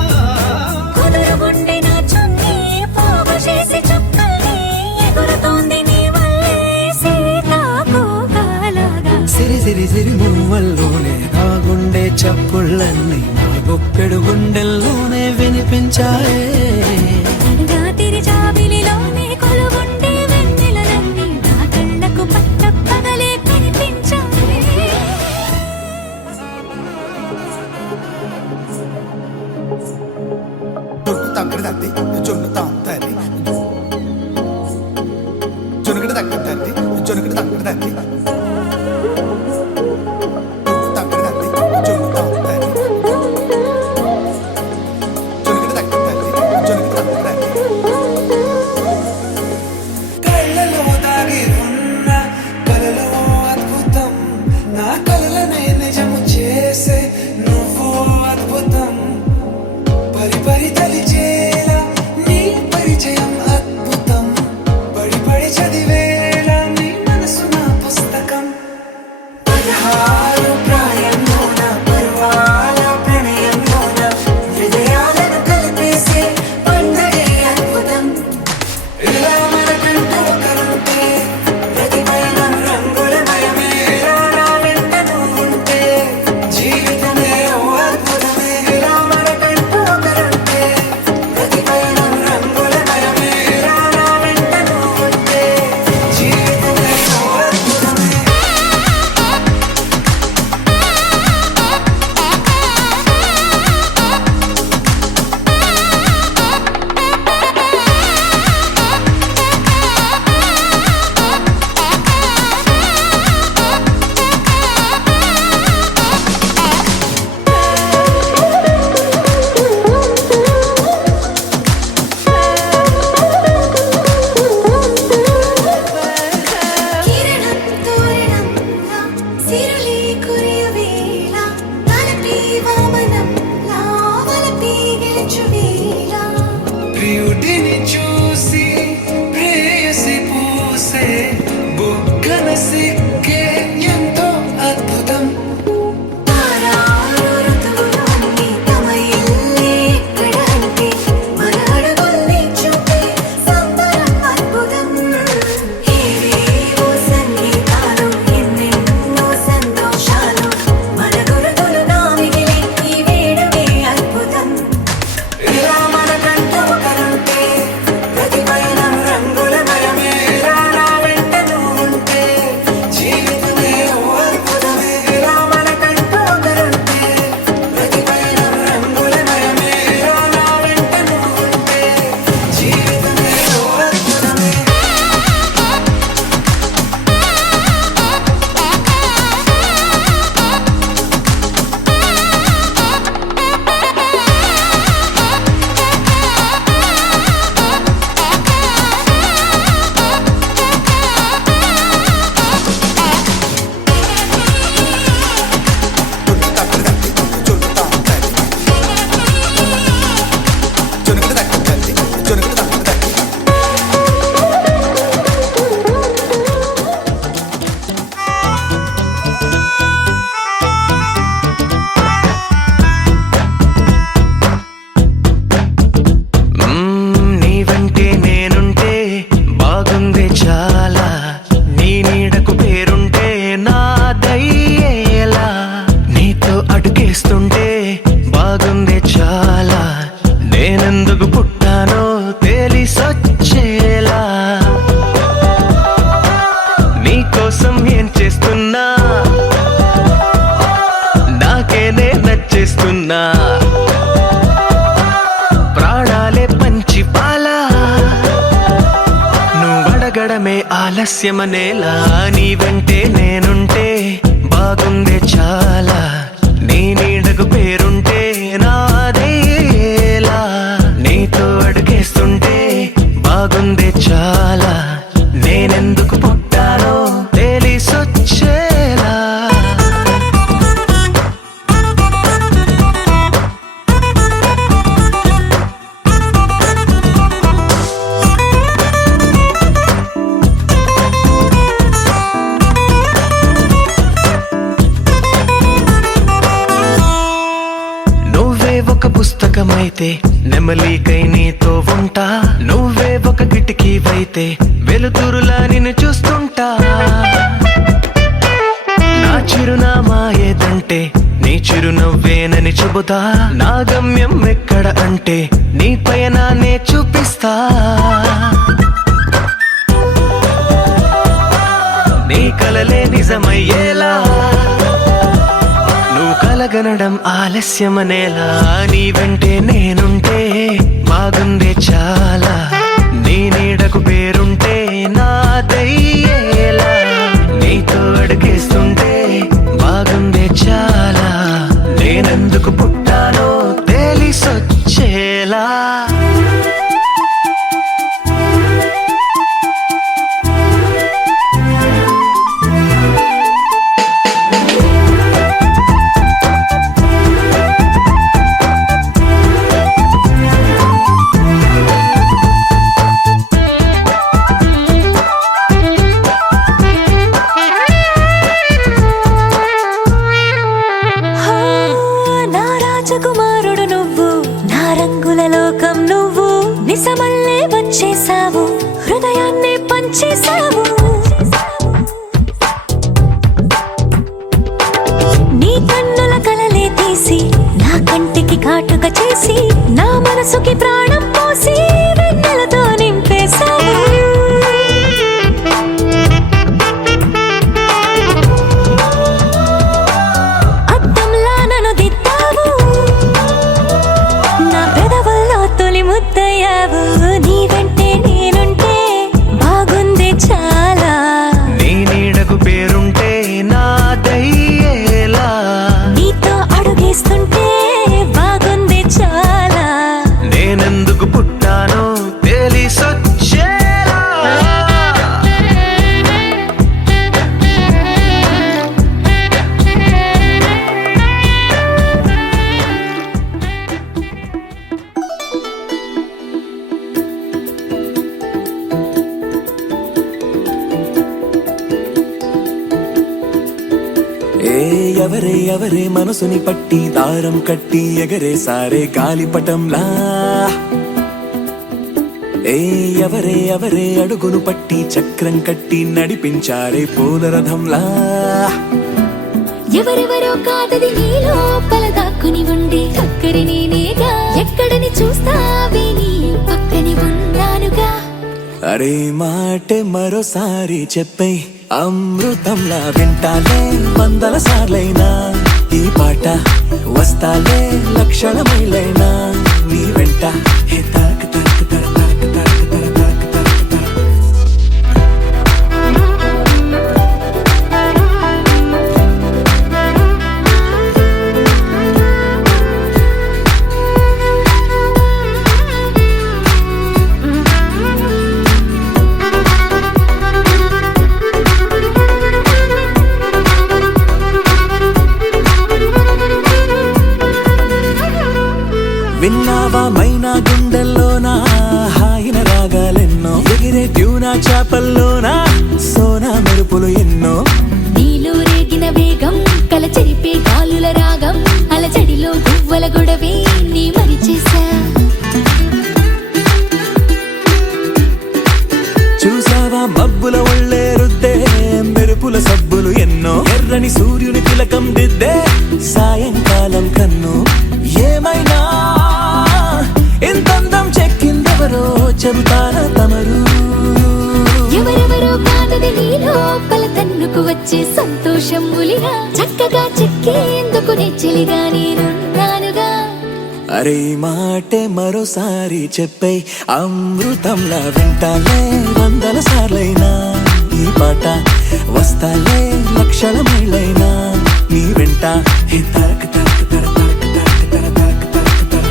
కుదురుగుండె నా చున్నీ పోగు చేసి చుక్కల్ని ఎగురుతోంది నీ వల్లే సీతాకోకలాగా. సిరి సిరి సిరి మువ్వల్లోనే దాగుండే చప్పుళ్ళన్నీ నా గుప్పెడు గుండెల్లోనే వినిపించాయే. నడి రాత్రి జాబిలిలోనే కొలువుండే వెన్నెలలన్నీ నా కళ్ళకు పట్ట పగలే కనిపించాయి. తగ్గడదండి జొన్ను తాంతది జొనుగడ తగ్గదండి జొనుగడ తగ్గదండి తగ్గదండి జొన్ను తాంతది జొనుగడ తగ్గదండి జొనుగడ తగ్గదండి. కళ్ళలో దాగి ఉన్న కలలో అద్భుతం, నా కలలనే నిజము చేసే నువ్వు అద్భుతం. పరి పరి తలిచేలా నీ పరిచయం అద్భుతం, పడి పడి చదివేలా నీ మనసు నా పుస్తకం. కలగడమే ఆలస్యమనేలా నీ వెంటే నేనుంటే బాగుందే చాలా నీ నీడకు పేరుంటే నాదేలా నీతో అడుగేస్తుంటే బాగుందే చాలా నేనెందుకు పుట్టానో తెలిసొచ్చేలా నువ్వే ఒక పుస్తకమైతే నెమలికై నీతో ఉంటా నువ్వే ఒక కిటికీవైతే వెలుతురులా నిన్ను చూస్తుంటా నా చిరునామా ఏదంటే నీ చిరునవ్వేనని చెబుతా నా గమ్యం ఎక్కడ అంటే నీ పయనాన్నే చూపిస్తా నీ కలలే నిజమయ్యేలా నువ్వు కలగనడం ఆలస్యమనేలా నీ వెంటే నేనుంటే బాగుందే చాలా నీ నీడకు పేరుంటే నాదయ్యేలా నీతో అడుగేస్తుంటే బాగుందే చాలా నేనెందుకు పుట్టానో తెలిసొచ్చేలా హా, నా రాజకుమారుడు నువ్వు నా రంగుల లోకం నువ్వు నిజమల్లే వచ్చేసావు హృదయాన్ని పంచేసావు నీ కన్నుల కలలే తీసి నా కంటికి కాటుక చేసి నా మనసుకి ప్రాణం పోసి వెన్నెలతో నింపేశావు అద్దంలా నన్ను దిద్దావు నా పెదవుల్లో తొలి ముద్దయ్యావు నీ వెంటే నేనుంటే బాగుంది చాలా నీ నీడకు పేరుంటే నాదయ్యేలా నీతో అడుగేస్తుంటే బాగుంది చాలా నేనెందుకు పుట్టానో తెలిసొచ్చేలా ఏ ఎవరే ఎవరే మనసుని పట్టి దారం కట్టి ఎగరే సారే గాలిపటంలా ఏ ఎవరే ఎవరే అడుగును పట్టి చక్రం కట్టి నడిపించారే పూలరథంలా ఎవరెవరో కాదది నీ లోపల దాక్కుని ఉండే అక్కడి నేనేగా ఎక్కడని చూస్తావే నీ పక్కని ఉన్నానుగా అరే మాటే మరోసారి చెప్పే అమృతంలా వింటాలే వందల సార్లైనా ఈ పాట వస్తాలే లక్షల మైలైనా నీ వెంట హే తాక్ తాక్ తర తాక్ తాక్ తర తాక్ తాక్ తర. విన్నావా మైనా గుండెల్లోనా హాయిన రాగాలెన్నో ఎగిరే ట్యూనా చేపల్లోనా సోనా మెరుపులు ఎన్నో నీలో రేగిన వేగం కల చెరిపే గాలుల రాగం అలజడిలో గువ్వల గొడవే నీ మరిచేసా చూసావా మబ్బుల ఒళ్ళే రుద్దే మెరుపుల సబ్బులు ఎన్నో ఎర్రని సూర్యుని తిలకం దిద్దే సాయంకాలం కన్ను ఏమైనా ఎంతందం చెక్కిందెవరో చెబుతారా తమరు ఎవరెవరో కాదది నీ లోపల తన్నుకు వచ్చే సంతోషం ములిగా చక్కగా చెక్కేందుకు నెచ్చిలిగా నేనున్నానుగా అరే ఈ మాటే మరోసారి చెప్పే అమృతంలా వింటాలే వందల సార్లైనా ఈ పాట వస్తాలే లక్షల మైలైనా నీ వెంట హే తరక తరక తర తరక తరక తర తరక తరక తర.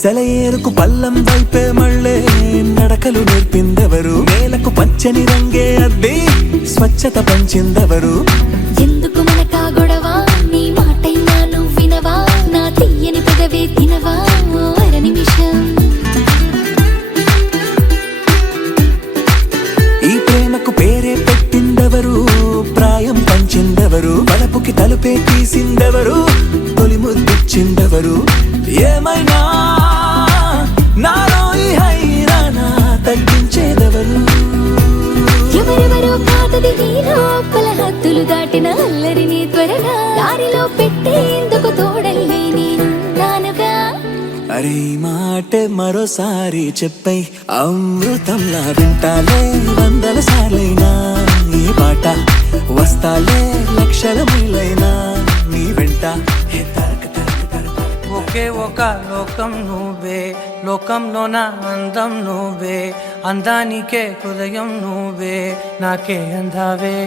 సెలయేరుకు పల్లం వైపే మళ్ళే నడకలు నేర్పిందెవరు నేలకు పచ్చని రంగే అద్ది స్వచ్ఛత పంచిందెవరు ఎందుకు మనకా గొడవ నీ మాటైనా నువ్వు వినవా నా తీయని పెదవే తినవా ఓ అర నిమిషం ఈ ప్రేమకు పేరే పెట్టిందెవరు ప్రాయం పంచిందెవరు బలపుకి తలుపే తీసిందెవరు తొలి ముద్దిచ్చిందెవరు ఏమైనా నాలో ఈ హైరానా తగ్గించేదెవరు ఎవరెవరో కాదది నీ లోపల హద్దులు దాటిన అల్లరిని త్వరగా దారిలో పెట్టేందుకు తోడల్లే నేనున్నానుగా అరే ఈ మాటే మరోసారి చెప్పై అమృతంలా వింటాలే వందల సార్లైనా ఈ పాట వస్తాలే లక్షల మైలైనా నీ వెంట హే తరక తరక తర తరక. ఒకే ఒక లోకం నువ్వే లోకంలోన అందం నువ్వే అందానికే హృదయం నువ్వే నాకే అందావే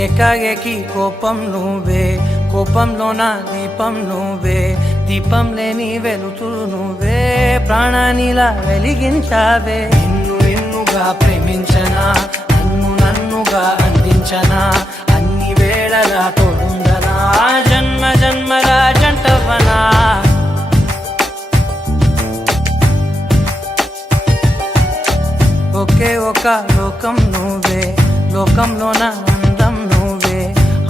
ఏకాఏకి కోపం నువ్వే కోపంలోన దీపం నువ్వే దీపం లేని వెలుతురు నువ్వే ప్రాణానిలా వెలిగించావే నిన్నుగా ప్రేమించనా నన్నుగా అందించనా అన్ని వేళలా తోడుందనా జన్మ జన్మల జంటవనా ఒకే ఒక లోకం నువ్వే లోకంలోన అందం నువ్వే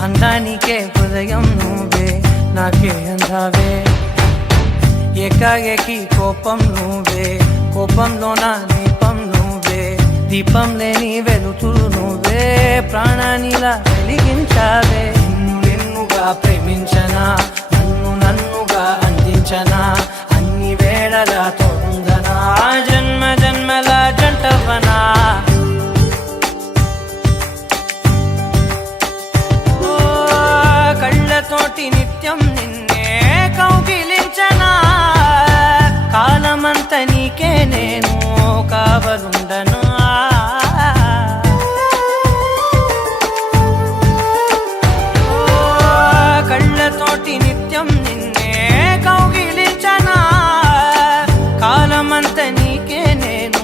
అందానికే హృదయం నువ్వే నాకే అందావే ఏకాఏకి కోపం నువ్వే కోపంలోన దీపం నువ్వే దీపం లేని వెలుతురు నువ్వే ప్రాణానిలా వెలిగించావే నిన్నుగా ప్రేమించనా నన్నుగా అందించనా అన్ని వేళలా తోడుందనా జన్మ జన్మల జంటవనా ఓ కళ్ళతోటి నిత్యం నిన్నే కౌగిలించనా కాలమంత నీకే నేను కావలుండను కళ్ళతోటి నిత్యం నిన్నే కౌగిలించనా కాలమంత నీకే నేను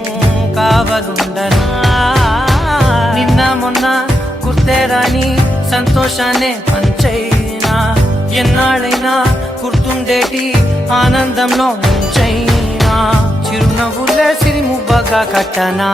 కావలుండనా నిన్న మొన్న గుర్తేరాని సంతోషాన్ని పంచైనా ఎన్నాళ్ళైనా గుర్తుండేటి ఆనందంలో ముంచైనా చిరునవ్వులే సిరిముబ్బగా కట్టనా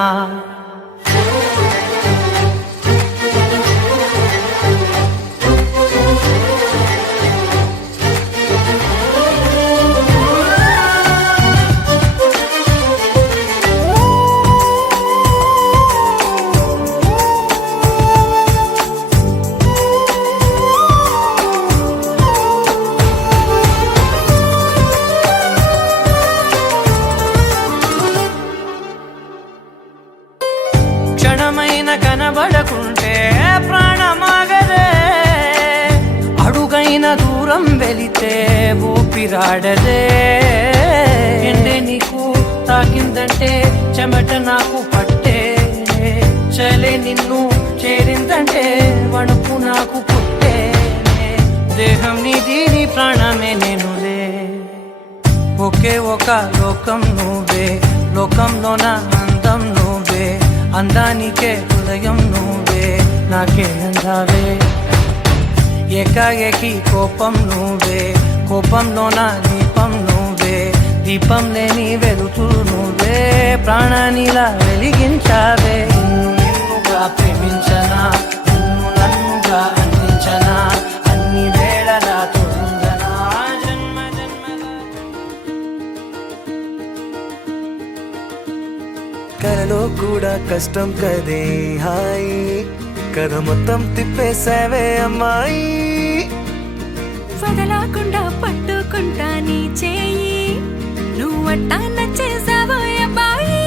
క్షణమైన కనబడకుంటే ప్రాణమాగదే అడుగైన దూరం వెళితే ఊపిరాడదే ఎండే నీకు తాకిందంటే చెమట నాకు పట్టే చలే నిన్ను చేరిందంటే వణుకు నాకు పుట్టే దేహం నీది నీ ప్రాణమే నేనులే ఒకే ఒక లోకం నువ్వే లోకంలోన అందం నువ్వే అందానికే హృదయం నువ్వే నాకే అందావే ఏకాఏకి కోపం నువ్వే కోపంలోన దీపం నువ్వే దీపం లేని వెలుతురు నువ్వే ప్రాణానిలా వెలిగించావే నిన్నుగా ప్రేమించనా నన్నుగా అందించనా అన్ని వేళలా తోడుందనా జన్మ జన్మల కలలో కూడా కష్టం కదే హాయ్ కథ మొత్తం తిప్పేసావే అమ్మాయి. వదలకుండా పట్టుకుంటా నీ చేయి, నువ్వట్టా నచ్చేసావో అబ్బాయి.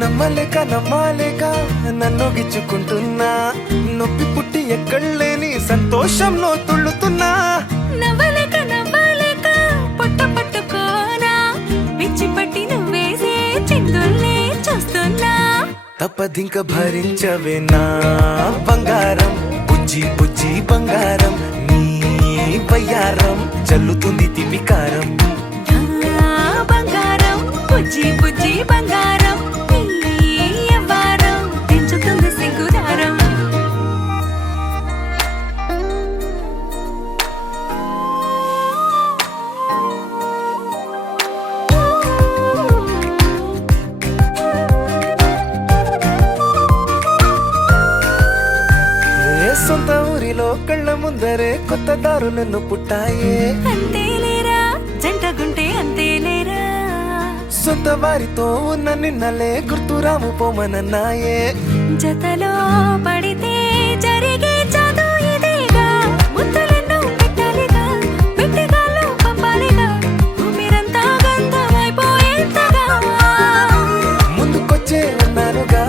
నమ్మలేక నమ్మాలేక నన్ను గిచ్చుకుంటున్నా, నొప్పి పుట్టి ఎక్కడలేని సంతోషంలో తుళ్ళుతున్నా. నవ్వలేక నవ్వలేక పొట్ట పట్టుకోనా, పిచ్చి పట్టి నువ్వేసే చిందుల్ని చూస్తున్నా. తప్పదింక భరించవే నా బంగారం, బుజ్జి బుజ్జి బంగారం, నీ వయ్యారం చల్లుతుంది తిమికారం. బంగారం బుజ్జి బుజ్జి బంగారం, నీ యవ్వారం పెంచుతుంది సింగుదారం. సొంత ఊరిలో కళ్ళ ముందరే కొత్త దారులను పుట్టాయే. అంతేలేరా జంటగుంటే అంతేలేరా, సొంత వారితో ఉన్న నిన్నలే గుర్తురాము పోమనన్నాయే. జతలో పడితే జరిగే చదు ఇదేగా, ముద్దలెన్నో పెట్టాలిగా, పెట్టిగాల్లో పంపాలిగా, మీరంతా గంధమైపోయేంతగా. ముందుకొచ్చే ఉన్నానుగా,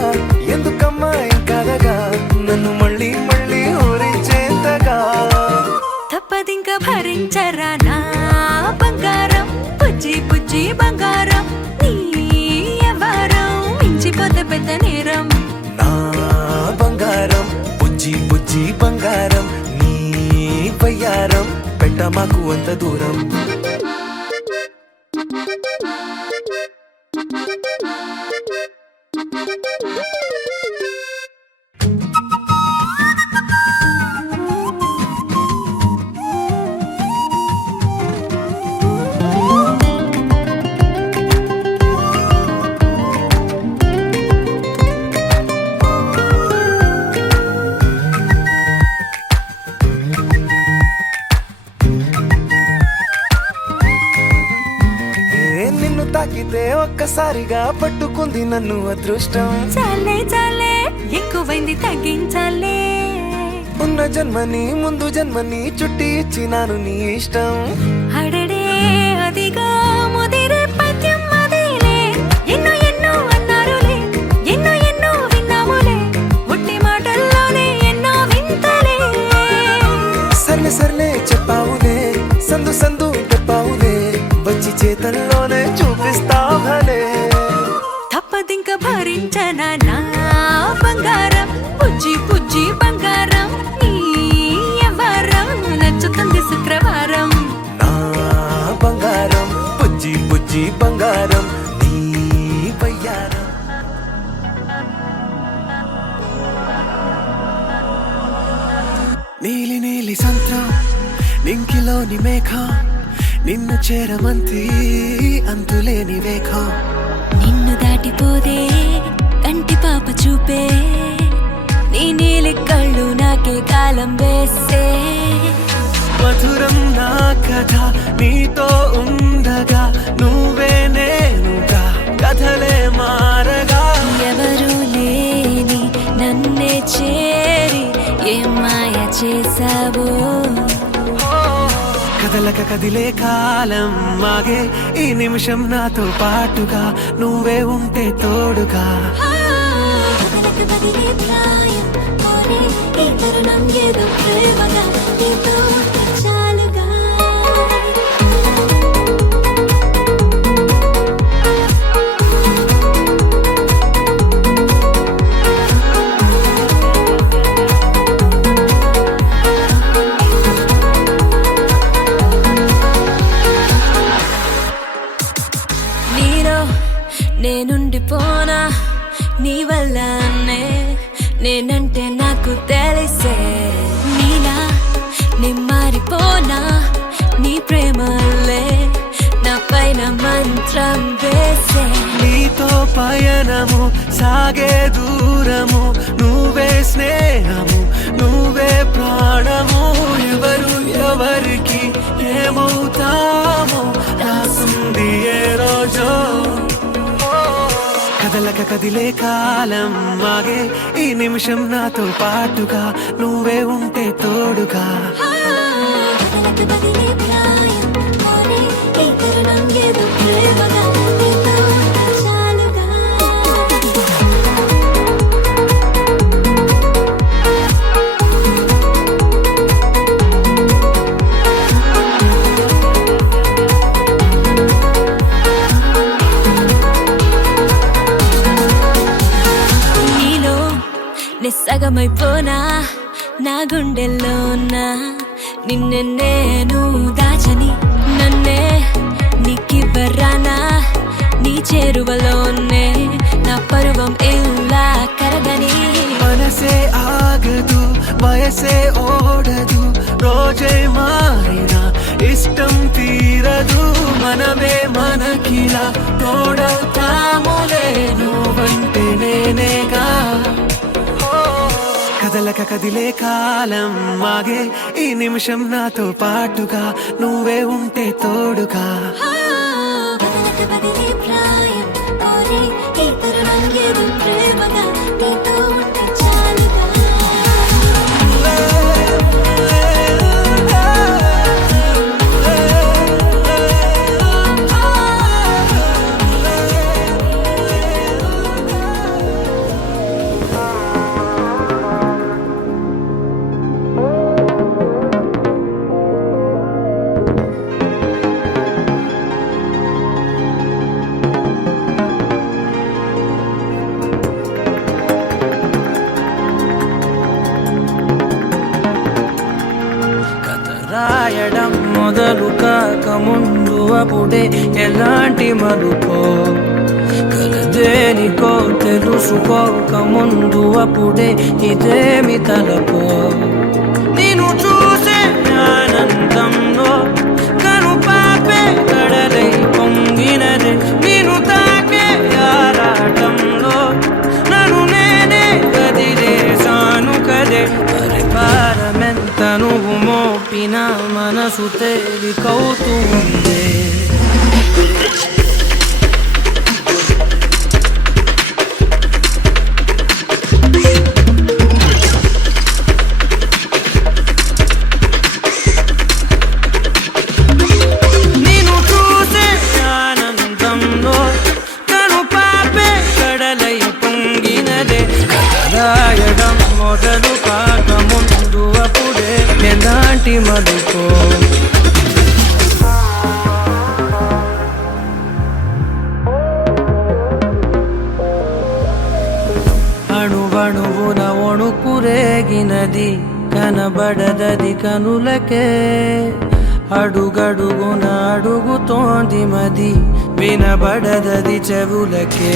ఎందుకమ్మా ఇంకాదగా, నన్ను మళ్ళీ మళ్ళీ ఊరించేంతగా. తప్పదింక భరించరా నా బంగారం, బుజ్జి బుజ్జి బంగారం, నీ యవ్వారం మించిపోతే పెద్ద నేరం. నా బంగారం బుజ్జి బుజ్జి బంగారం, నీ వయ్యారం పెట్ట మాకు అంత దూరం. నిన్ను తాకితే ఒక్కసారిగా పట్టుకుంది నన్ను అదృష్టం. చాలే చాలే ఎక్కువైంది తగ్గించాలే, ఉన్న జన్మని ముందు జన్మని చుట్టి ఇచ్చినాను నీ ఇష్టం. అడడే అదిగా ముదిరే పద్యం అదేలే, ఎన్నో ఎన్నో అన్నారులే, ఎన్నో ఎన్నో విన్నాములే, ఉట్టి మాటల్లోనే ఎన్నో వింతలే. సర్లే సర్లే చెప్పావులే, సందు సందు చెప్పావులే, వచ్చి చేతల్లోనే చూపిస్తావలే. తప్పదింక భరించనా నా బంగారం, బుజ్జి బుజ్జి బంగారం, నీ యవ్వారం నచ్చుతుంది శుక్రవారం. నా బంగారం బుజ్జి బుజ్జి బంగారం, నీ వయ్యారం. నీలి నీలి సంత్రం నింకిలోని మేఘం, నిన్ను చేరమంతి అంతులేని వేఖం. నిన్ను దాటిపోదే కంటి పాప చూపే, నీ నీలి కళ్ళు నాకే కాలం వేసే. మధురం నా కథ నీతో ఉండగా, నువ్వే నేనుగా కథలే మారగా. ఎవరు లేని నన్నే చేరి ఏ మాయ చేసావో, కదలక కదిలే కాలం మాగే ఈ నిమిషం నాతో పాటుగా, నువ్వే ఉంటే తోడుగా. కదలక బదిలే ప్రాయం కోరే ఈ తరుణం ఏదో ప్రేమగా, నీతో ఉంటే చాలుగా. నీలో నేనుండిపోనా, నీ వల్లనే నేనంటే నాకు తెలిసే. నీలా నే మారిపోనా, నీ ప్రేమలే నా పైన మంత్రం వేసే. నీతో పయనము సాగే దూరము, నువ్వే స్నేహము నువ్వే ప్రాణము. ఎవరు ఎవరికి ఏమవుతామో రాసుంది ఏ రోజో. కదల కదలక కదిలే కాలం మాగే ఈ నిమిషం నాతో పాటుగా నువ్వే ఉంటే తోడుగా కదలకు బదిలే ప్రాయం కోరే ఈ తరుణం ఏదో ప్రేమగా నీతో ఉంటే చాలుగా నీలో నిస్సగమైపోనా నా గుండెల్లోనా నిన్నే నేను దాచని నన్నే నీకివ్వరానా నీ చేరువలోనే నా పరువం ఇలా కరగని మనసే ఆగదు వయసే ఓడదు రోజే మారినా ఇష్టం తీరదు మనమే మనకిలా తోడతాములే నువ్వంటే నేనేగా కదలక కదిలే కాలం మాగే ఈ నిమిషం నాతో పాటుగా నువ్వే ఉంటే తోడుగా కదలకు బదిలే ప్రాయం కోరే ఈ తరుణం ఏదో ప్రేమగా నీతో ఉంటే చాలుగా రాయడం మొదలు కాక ముందు అప్పుడే ఎలాంటి మలుపో కలదేనికో తెలుసుకోక ముందు అప్పుడే ఇదేమి తలపో నేను చూసే ఆనందంలో కను పాపే కడలై పొంగినదే నేను తాకే ఆరాటంలో నన్ను నేనే కదిలేసాను కదే పరిపారమెంత నువ్వు మోపిన మనసు తేలికవుతుంది నేను చూసే ఆనందంలో కను పాపే కడలై పొంగినదే రాయడం మొదలు కాక ముందు అప్పుడే ఎలాంటి మలుపో అణువణువున ఒణుకురేగినది కనబడదది కనులకే అడుగడుగున అడుగుతోంది మది వినబడదది చెవులకే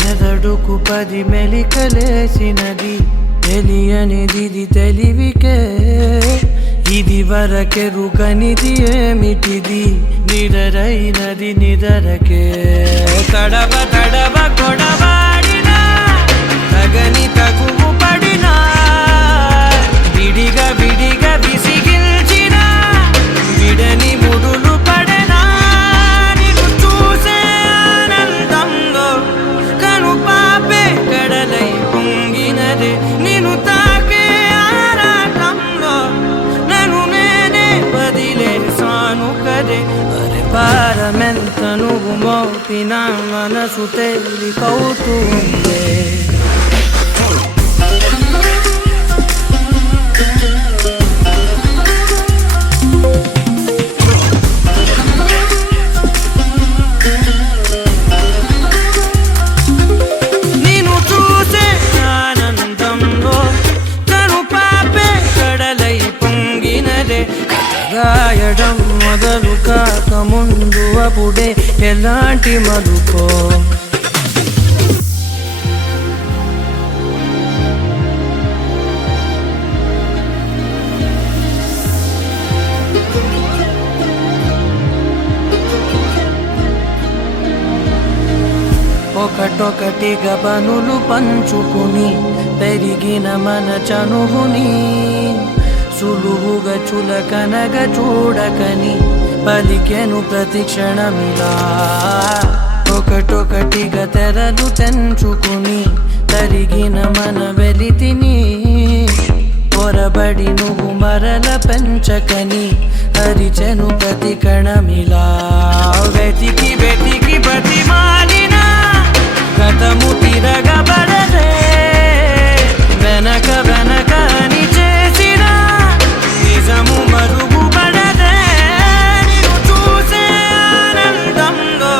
మెదడుకు 10 మెలికలేసినది తెలియనిది తెలివికే ఇది వరకెరుకనిది ఏమిటిది నిదరైనది నిదరకే తడవ తడవ కొడవాడినా తగని తగువు పడినా విడిగా విడిగా విసిగిల్చిన విడని ముడులు పడనా నిన్ను చూసే ఆనందంలో కను పాపే కడలై పొంగినదే నిన్ను తాకే ఆరాటంలో నన్ను నేనే వదిలేసాను కదే పరిపారమెంత నువ్వు మోపిన మనసు తేలికవుతుంది నేను చూసే ఆనందంలో కను పాపే కడలై పొంగినదే రాయడం మొదలు కాక ముందు అప్పుడే ఎలాంటి మలుపో ఒకటొకటిగా పనులు పంచుకుని పెరిగిన మన చనువుని సులువుగా చులకనగా చూడకని పలికెను ప్రతి క్షణమిలా ఒక ఒకటొకటిగా తెరలు తెంచుకుని తరిగిన మన వెలితిని పొరబడి నువ్వు మరల పెంచకని అరిచెను ప్రతి కణమిలా వెతికి వెతికి బతిమాలిన గతము తిరగబడదే వెనక వెనక అని చేసిన నిజము మరుగుపడదే నిన్ను చూసే ఆనందంలో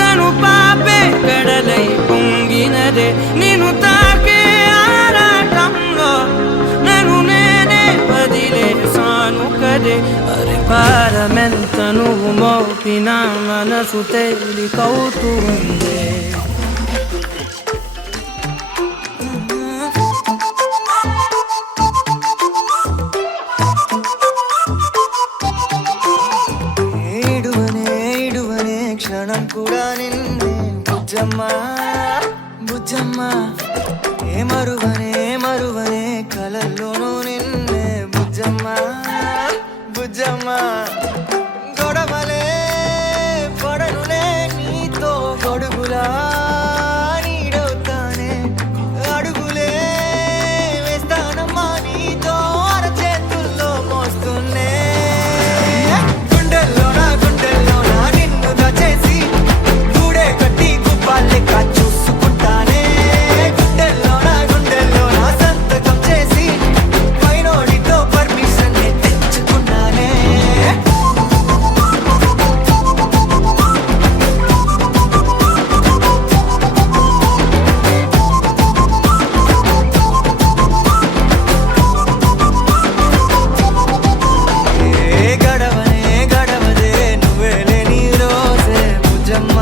కను పాపే కడలై పొంగినదే నిన్ను తాకే ఆరాటంలో నన్ను నేనే వదిలేసాను కదే అరే పారమెంత నువ్వు మోపిన మనసు తేలికవుతుందే క్షణం కూడా నిన్నే బుజ్జమ్మ బుజ్జమ్మ ఏ మరువనే కలల్లోనూ నిన్నే బుజ్జమ్మ బుజ్జమ్మ గొడవలే పడనులే నీతో గొడుగులా నీడవుతానే అడుగులే వేస్తానమ్మా నీతో అరచేతుల్లో మోస్తున్నే చూసుకుంటానే గుండెల్లోన సంతకం చేసి పైనోడితో పర్మిషన్ తెచ్చుకున్నానే గడవదే నువ్వే లేని రోజే బుజ్జమ్మ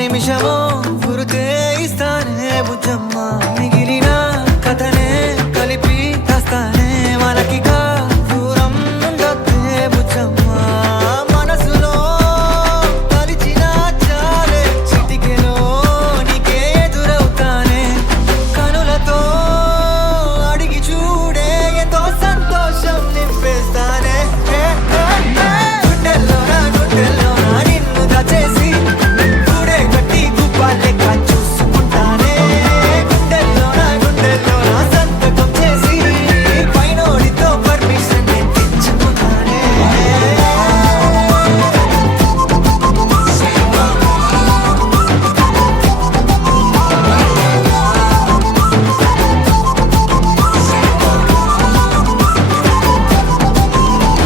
నిమిషమో గురుతే ఇస్తానే బుజ్జమ్మ మిగిలిన కథనే కలిపి కాస్తానే మనకిక దూరం ఉండొద్దే బుజ్జమ్మ మనసులో కలిచిన చాలే చిటికెలో నీకే ఎదురవుతానే కనులతో అడిగి చూడే ఎంతో సంతోషం నింపేస్తానే గుండెల్లోన నిన్ను దాచేసి చూసుకుంటానే గుండెల్లోన సంతకం చేసి పైనోడితో పర్మిషన్ తెచ్చుకున్నానే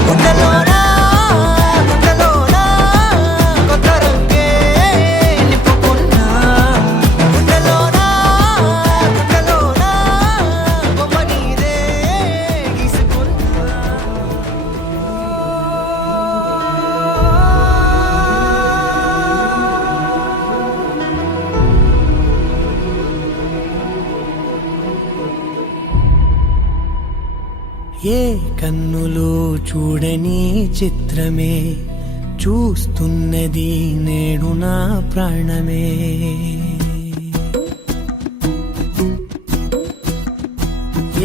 గుండెల్లోన కొత్త రంగే నింపుకున్నా గుండెల్లోన బొమ్మ నీదే గీసుకున్నా ఏ కన్నులు చూడని చిత్రమే చూస్తున్నది నేడు నా ప్రాణమే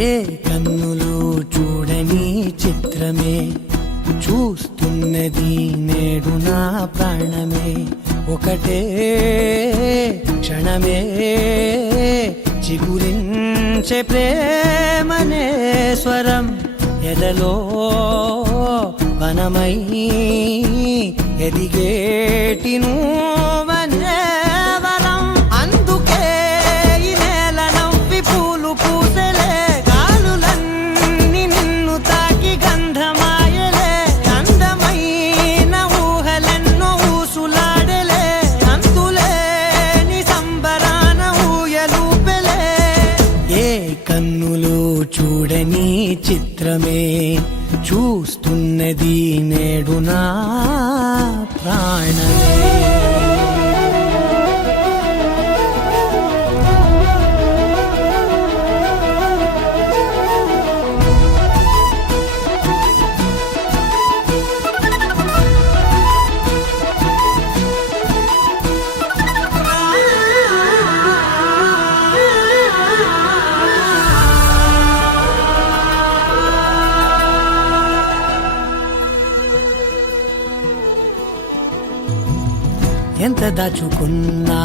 ఏ కన్నులు చూడని చిత్రమే చూస్తున్నది నేడు నా ప్రాణమే ఒకటే క్షణమే చిగురించే ప్రేమనే స్వరం ఎదలో వనమై ఎదిగేటి నువ్వనే వరం అందుకే ఈ నేల నవ్వి పూలు పూసలే గాలులన్నీ నిన్ను తాకి గంధమాయలే అందమైన ఊహలెన్నో ఊసులాడలే అంతులే నీ సంబరాన ఊయలూపెలే చిత్రమే చూస్తున్నది నేడు నా ప్రాణమే. ఎంత దాచుకున్నా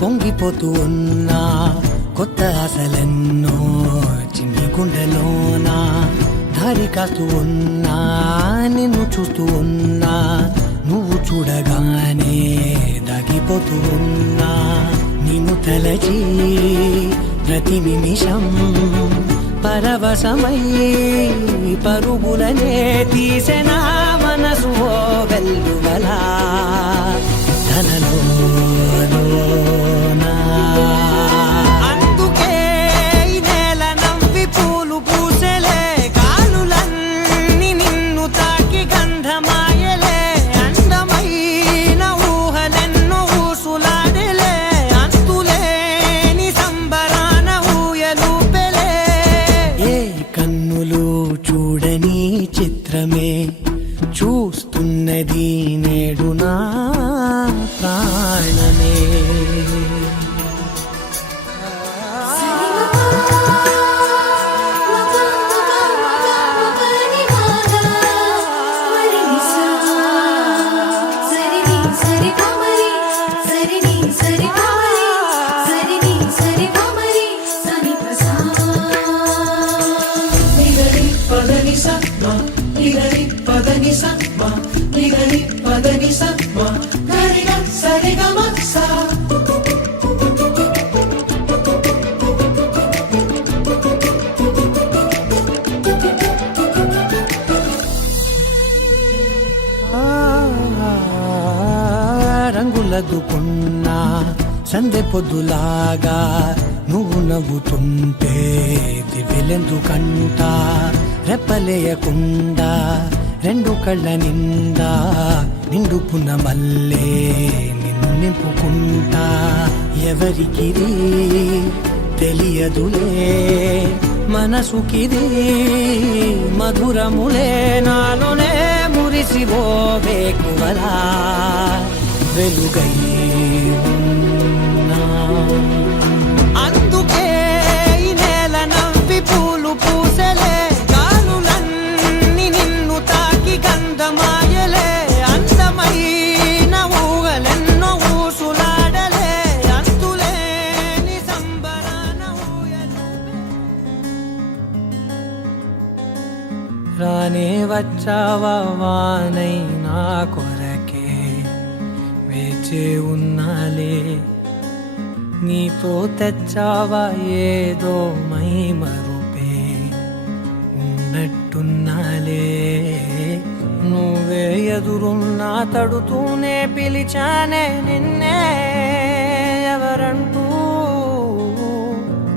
పొంగిపోతూ ఉన్నా కొత్త ఆశలెన్నో చిన్ని గుండెలోనా దారి కాస్తూ ఉన్నా నిన్ను చూస్తూ ఉన్నా నువ్వు చూడగానే దాగిపోతూ ఉన్నా నిన్ను తలచి ప్రతి నిమిషం పరవశమై పరుగులనే తీసెనా మనసు ఓ వెల్లువలా అందుకే ఈ నేల నవ్వి పూలు పూసెలే కాలులన్నీ నిన్ను తాకి గంధమాయలే అందమైన ఊహలెన్నో ఊసులాడలే అంతులేని సంబరాన ఊయలూపెలే. ఏ కన్నులు చూడని చిత్రమే చూస్తున్నది నేడు నా ప్రాణమే. రంగులదుకున్నా సందె పొద్దులాగా నువ్వు నవ్వుతుంటే దివ్యలెందుకంట రెప్పలేయకుండా రెండు కళ్ళ నిండా నిండుకున్న మల్లే నిన్ను నింపుకుంటా. ఎవరికిది తెలియదులే మనసుకిది మధురములే నాలోనే మురిసివో వేకువలా వెలుగై ఉన్నా. అందుకే ఈ నేల నవ్వి పూలు పూసెలే గాలులన్నీ నిన్ను తాకి గంధమాయలే అందమైన ఊగలెన్నో ఊసులాడలే అంతులేని సంబరాన ఊయలే. రానే వచ్చావా వానై నా కొరకే వేచే ఉన్నాలే నీతో తెచ్చావా ఏదో మై మరుపే ఉన్నట్టున్నాలే. నువ్వే ఎదురున్నా తడుతూనే పిలిచానే నిన్నే ఎవరంటూ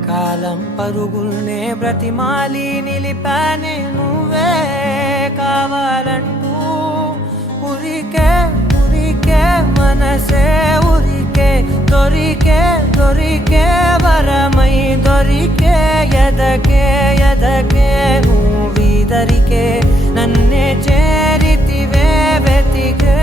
కాలం పరుగుల్నే బ్రతిమాలి నిలిపానే నువ్వే కావాలంటూ. ఉరికే ఉరికే మనసే ఉరికే దొరికే దొరికే వరమై దొరికే ఎదకే ఎదకే నువ్విదరికే నన్నే చేరితివే వెతికే.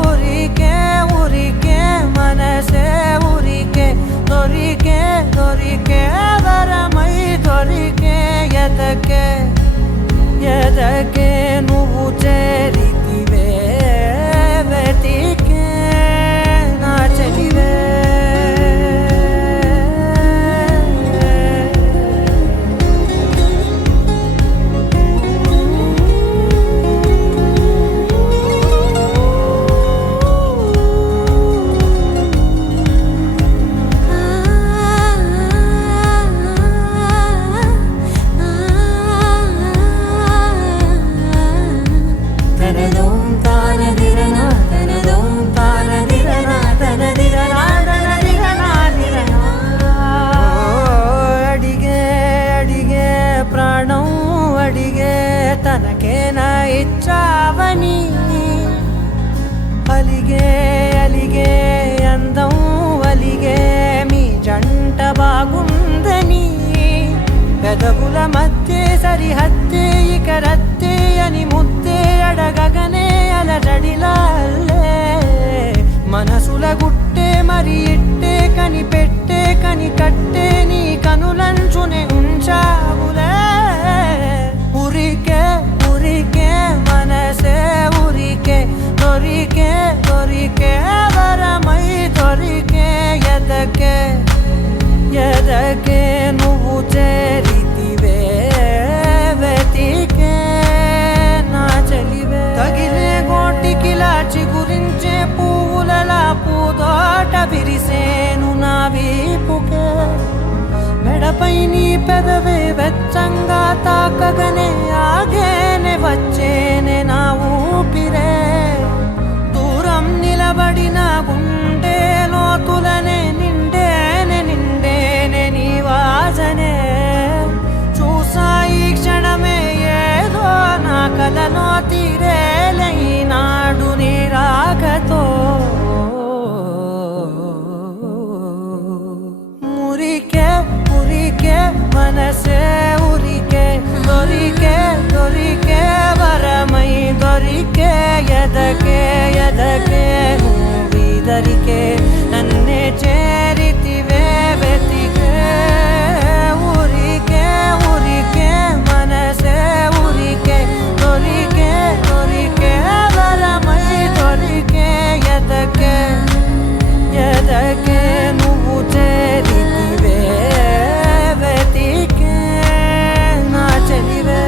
ఉరికే ఉరికే మనసే ఉరికే దొరికే దొరికే వరమై దొరికే ఎదకే ఎదకే నువ్వు చేరితివే వెతికే నా చెలివే. అలిగే అలిగే అందం అలిగే మీ జంట బాగుందని పెదవుల మధ్య సరిహద్దే ఇక రద్దే అని ముద్దే అడగగనే అలజడిలా అల్లే మనసుల గుట్టే మరి ఇట్టే కనిపెట్టే కని కట్టే నీ కనులంచునే ఉంచావులే ఉరికే ఉరికే మనసే ఉరికే దొరికే దొరికే వరమై దొరికే ఎదకే ఎదకే నువ్వు చేరితివే వెతికే నా చెలివే తగిలే గోటికిలా చిగురించే పువ్వులలా పూదోట విరిసేను నా వీపుకే మెడపై నీ పెదవే వెచ్చంగా తాకగనే ఆగేనే వచ్చేనే నా ఊపిరే దూరం నిలబడిన గుండె లోతులనే నిండేనే నిండేనే నీ వాసనే చూసా ఈ క్షణమే ఏదో నా కలలో తీరేలే ఈనాడు నీ రాకతో మురికే మురికే మనసే ఉరికే దొరికే దొరికే వరమై దొరికే ఎదకే ఎదకే నువ్విదరికే నన్నే చేరితివే వెతికే ఉరికే ఉరికే మనసే ఉరికే దొరికే దొరికే వరమై దొరికే ఎదకే ఎదకే నువ్వు చేరితివే వెతికే నా చెలివే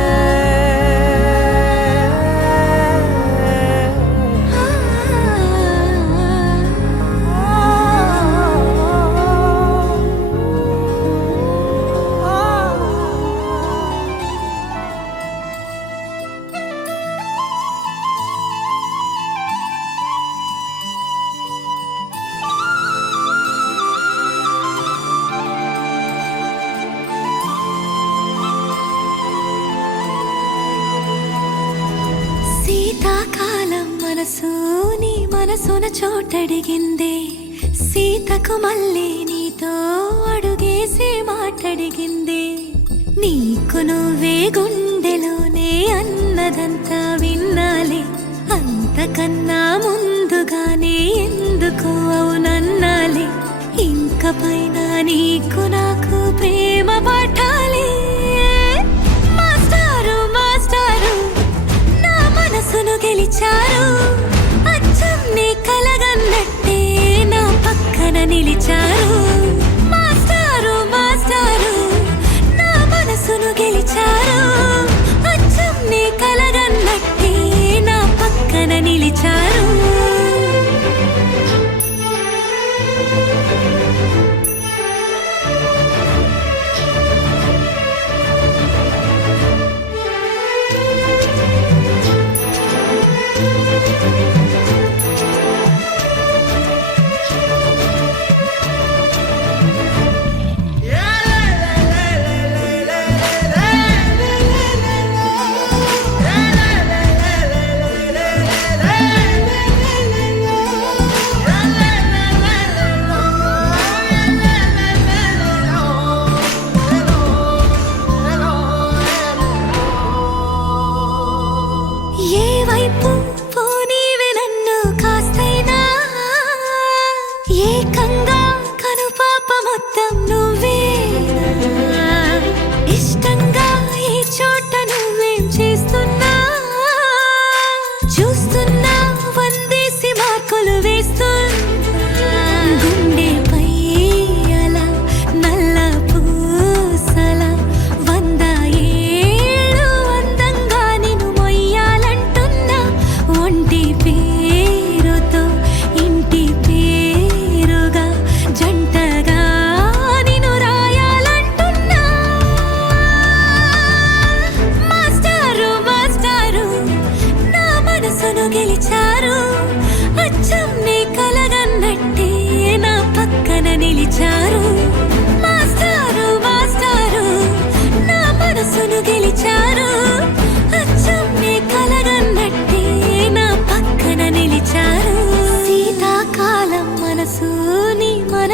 శీతాకాలం మనసు నీ మనసున చోటడిగిందే సీతకు మళ్ళీ నీతో అడుగేసి మాటడిగిందే నీకు నువ్వే గుండెలోనే అన్నదంతా విన్నాలే అంతకన్నా ముందుగానే ఎందుకు అవునన్నాలే ఇంక పైన నీకు నాకు ప్రేమ పాఠాలే మాస్టారు మాస్టారు నా మనసును గెలిచారు అచ్చం నీ కలగన్నట్టే నా పక్కన నిలిచారు మాస్టారు మాస్టారు నా మనసును గెలిచారు అచ్చం నీ కలగన్నట్టే నా పక్కన నిలిచారు ఏ వైపు పోనీవి నన్ను కాస్తైనా ఏకంగా కనుపాప మొత్తం నువ్వేనా ఇష్టంగా ఈ చోట నువ్వేం చేస్తున్నా చూస్తున్నా వందేసి మార్కులు వేస్తున్నా గుండెపై అలా నల్ల పూసల 100 ఏళ్ళు అందంగా నిన్ను మొయ్యాలంటున్నా ఒంటి పేరుతో ఇంటి పేరుగా జంటగా నిన్ను రాయాలంటున్నా మాస్టారు మాస్టారు నా మనసును గెలిచారు అచ్చం నీ కలగ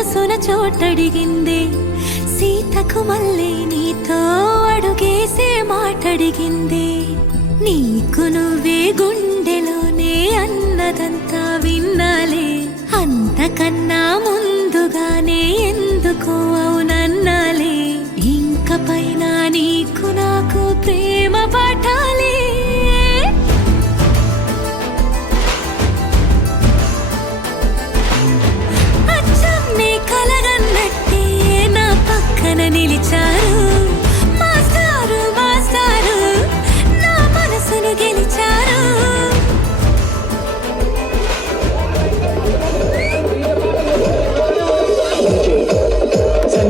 మనసున చోటడిగింది సీతకు మళ్ళీ నీతో అడుగేసే మాటడిగింది నీకు నువ్వే గుండెలోనే అన్నదంతా విన్నాలే అంతకన్నా ముందుగానే ఎందుకు అవునన్నాలే ఇంక పైన నీకు నాకు ప్రేమ పాఠాలే అచ్చం నీ కలగన్నట్టే నా పక్కన నిలిచారు మాస్టారు మాస్టారు నా మనసును గెలిచారు Sanjay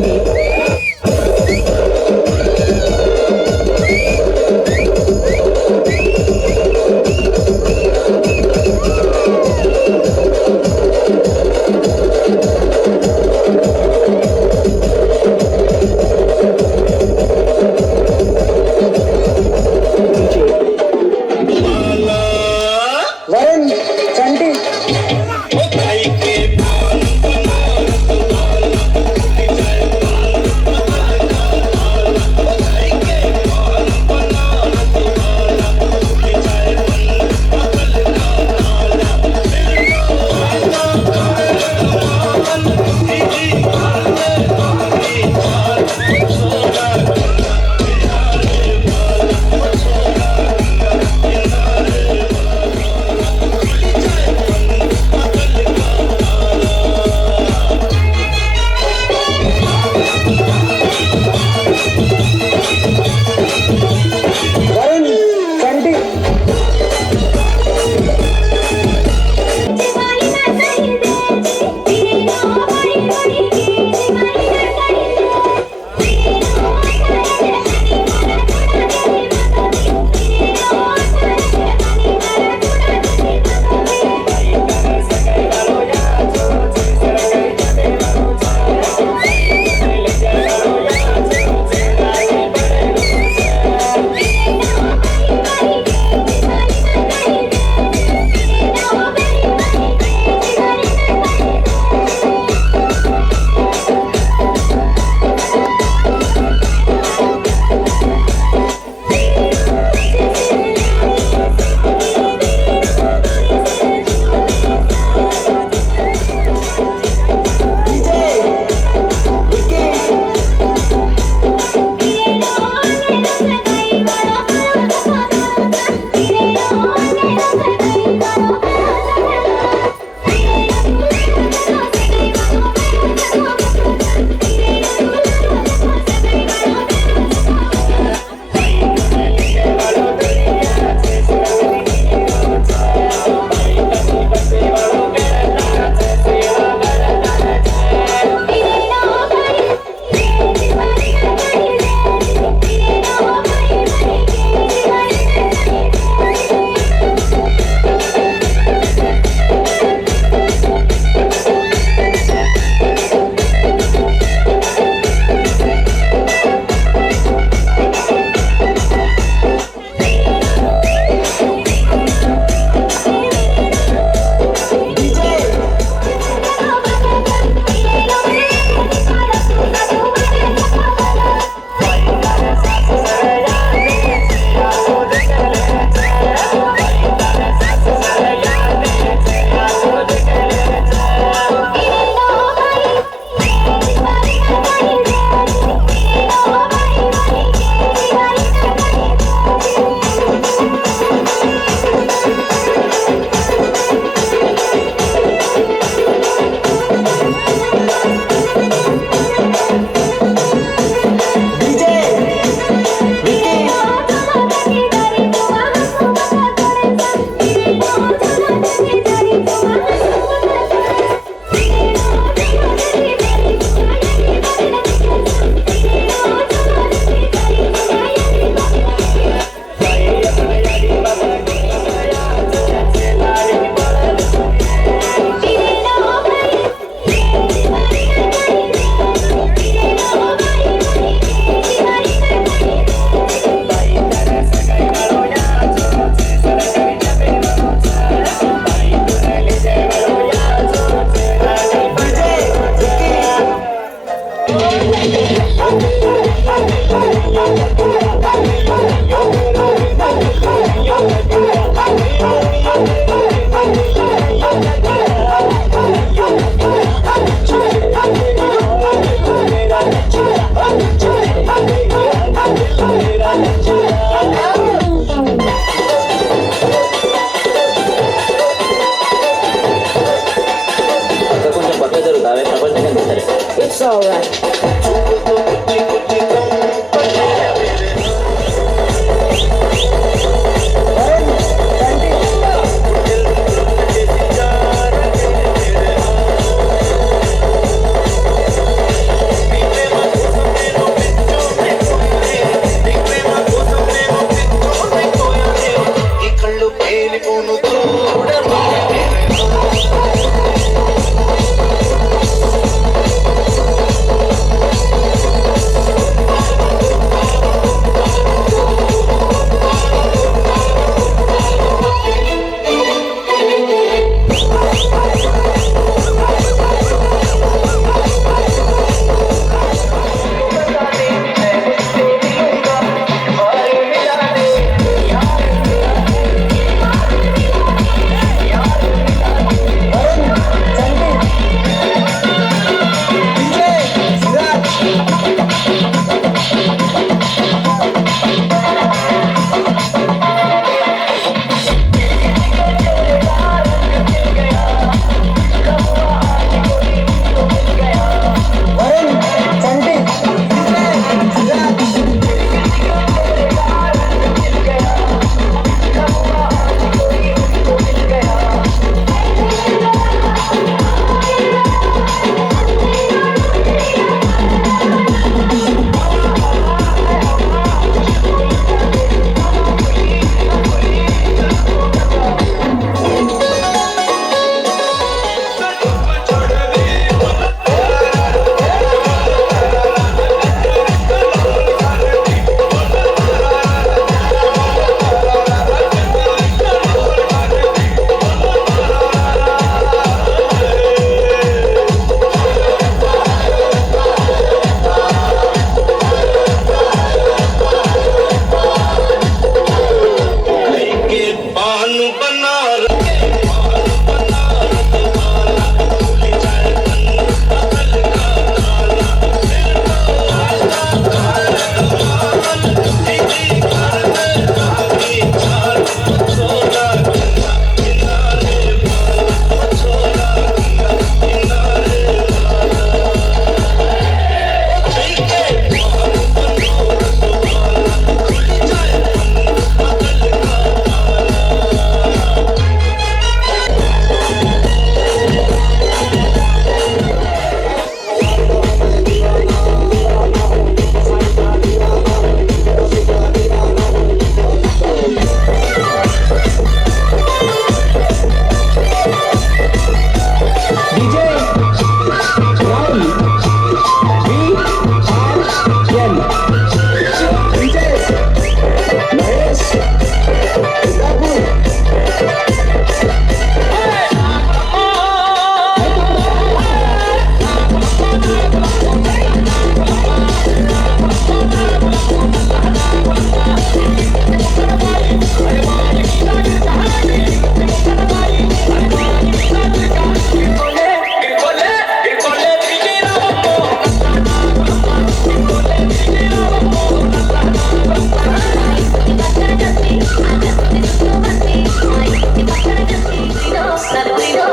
It's alright.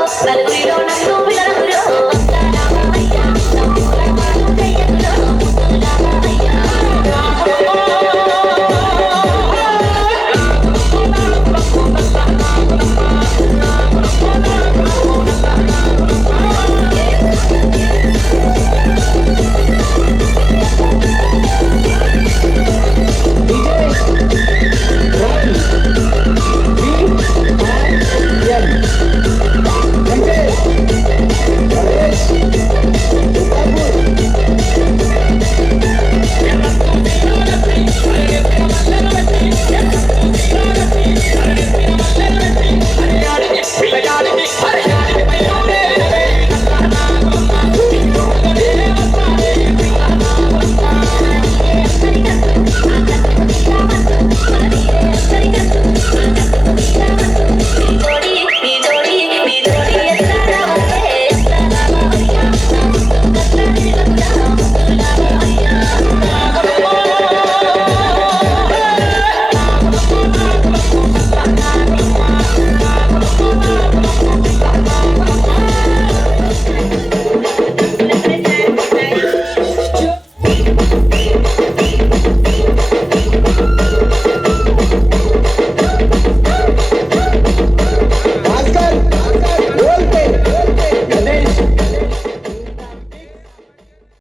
Saludito, no,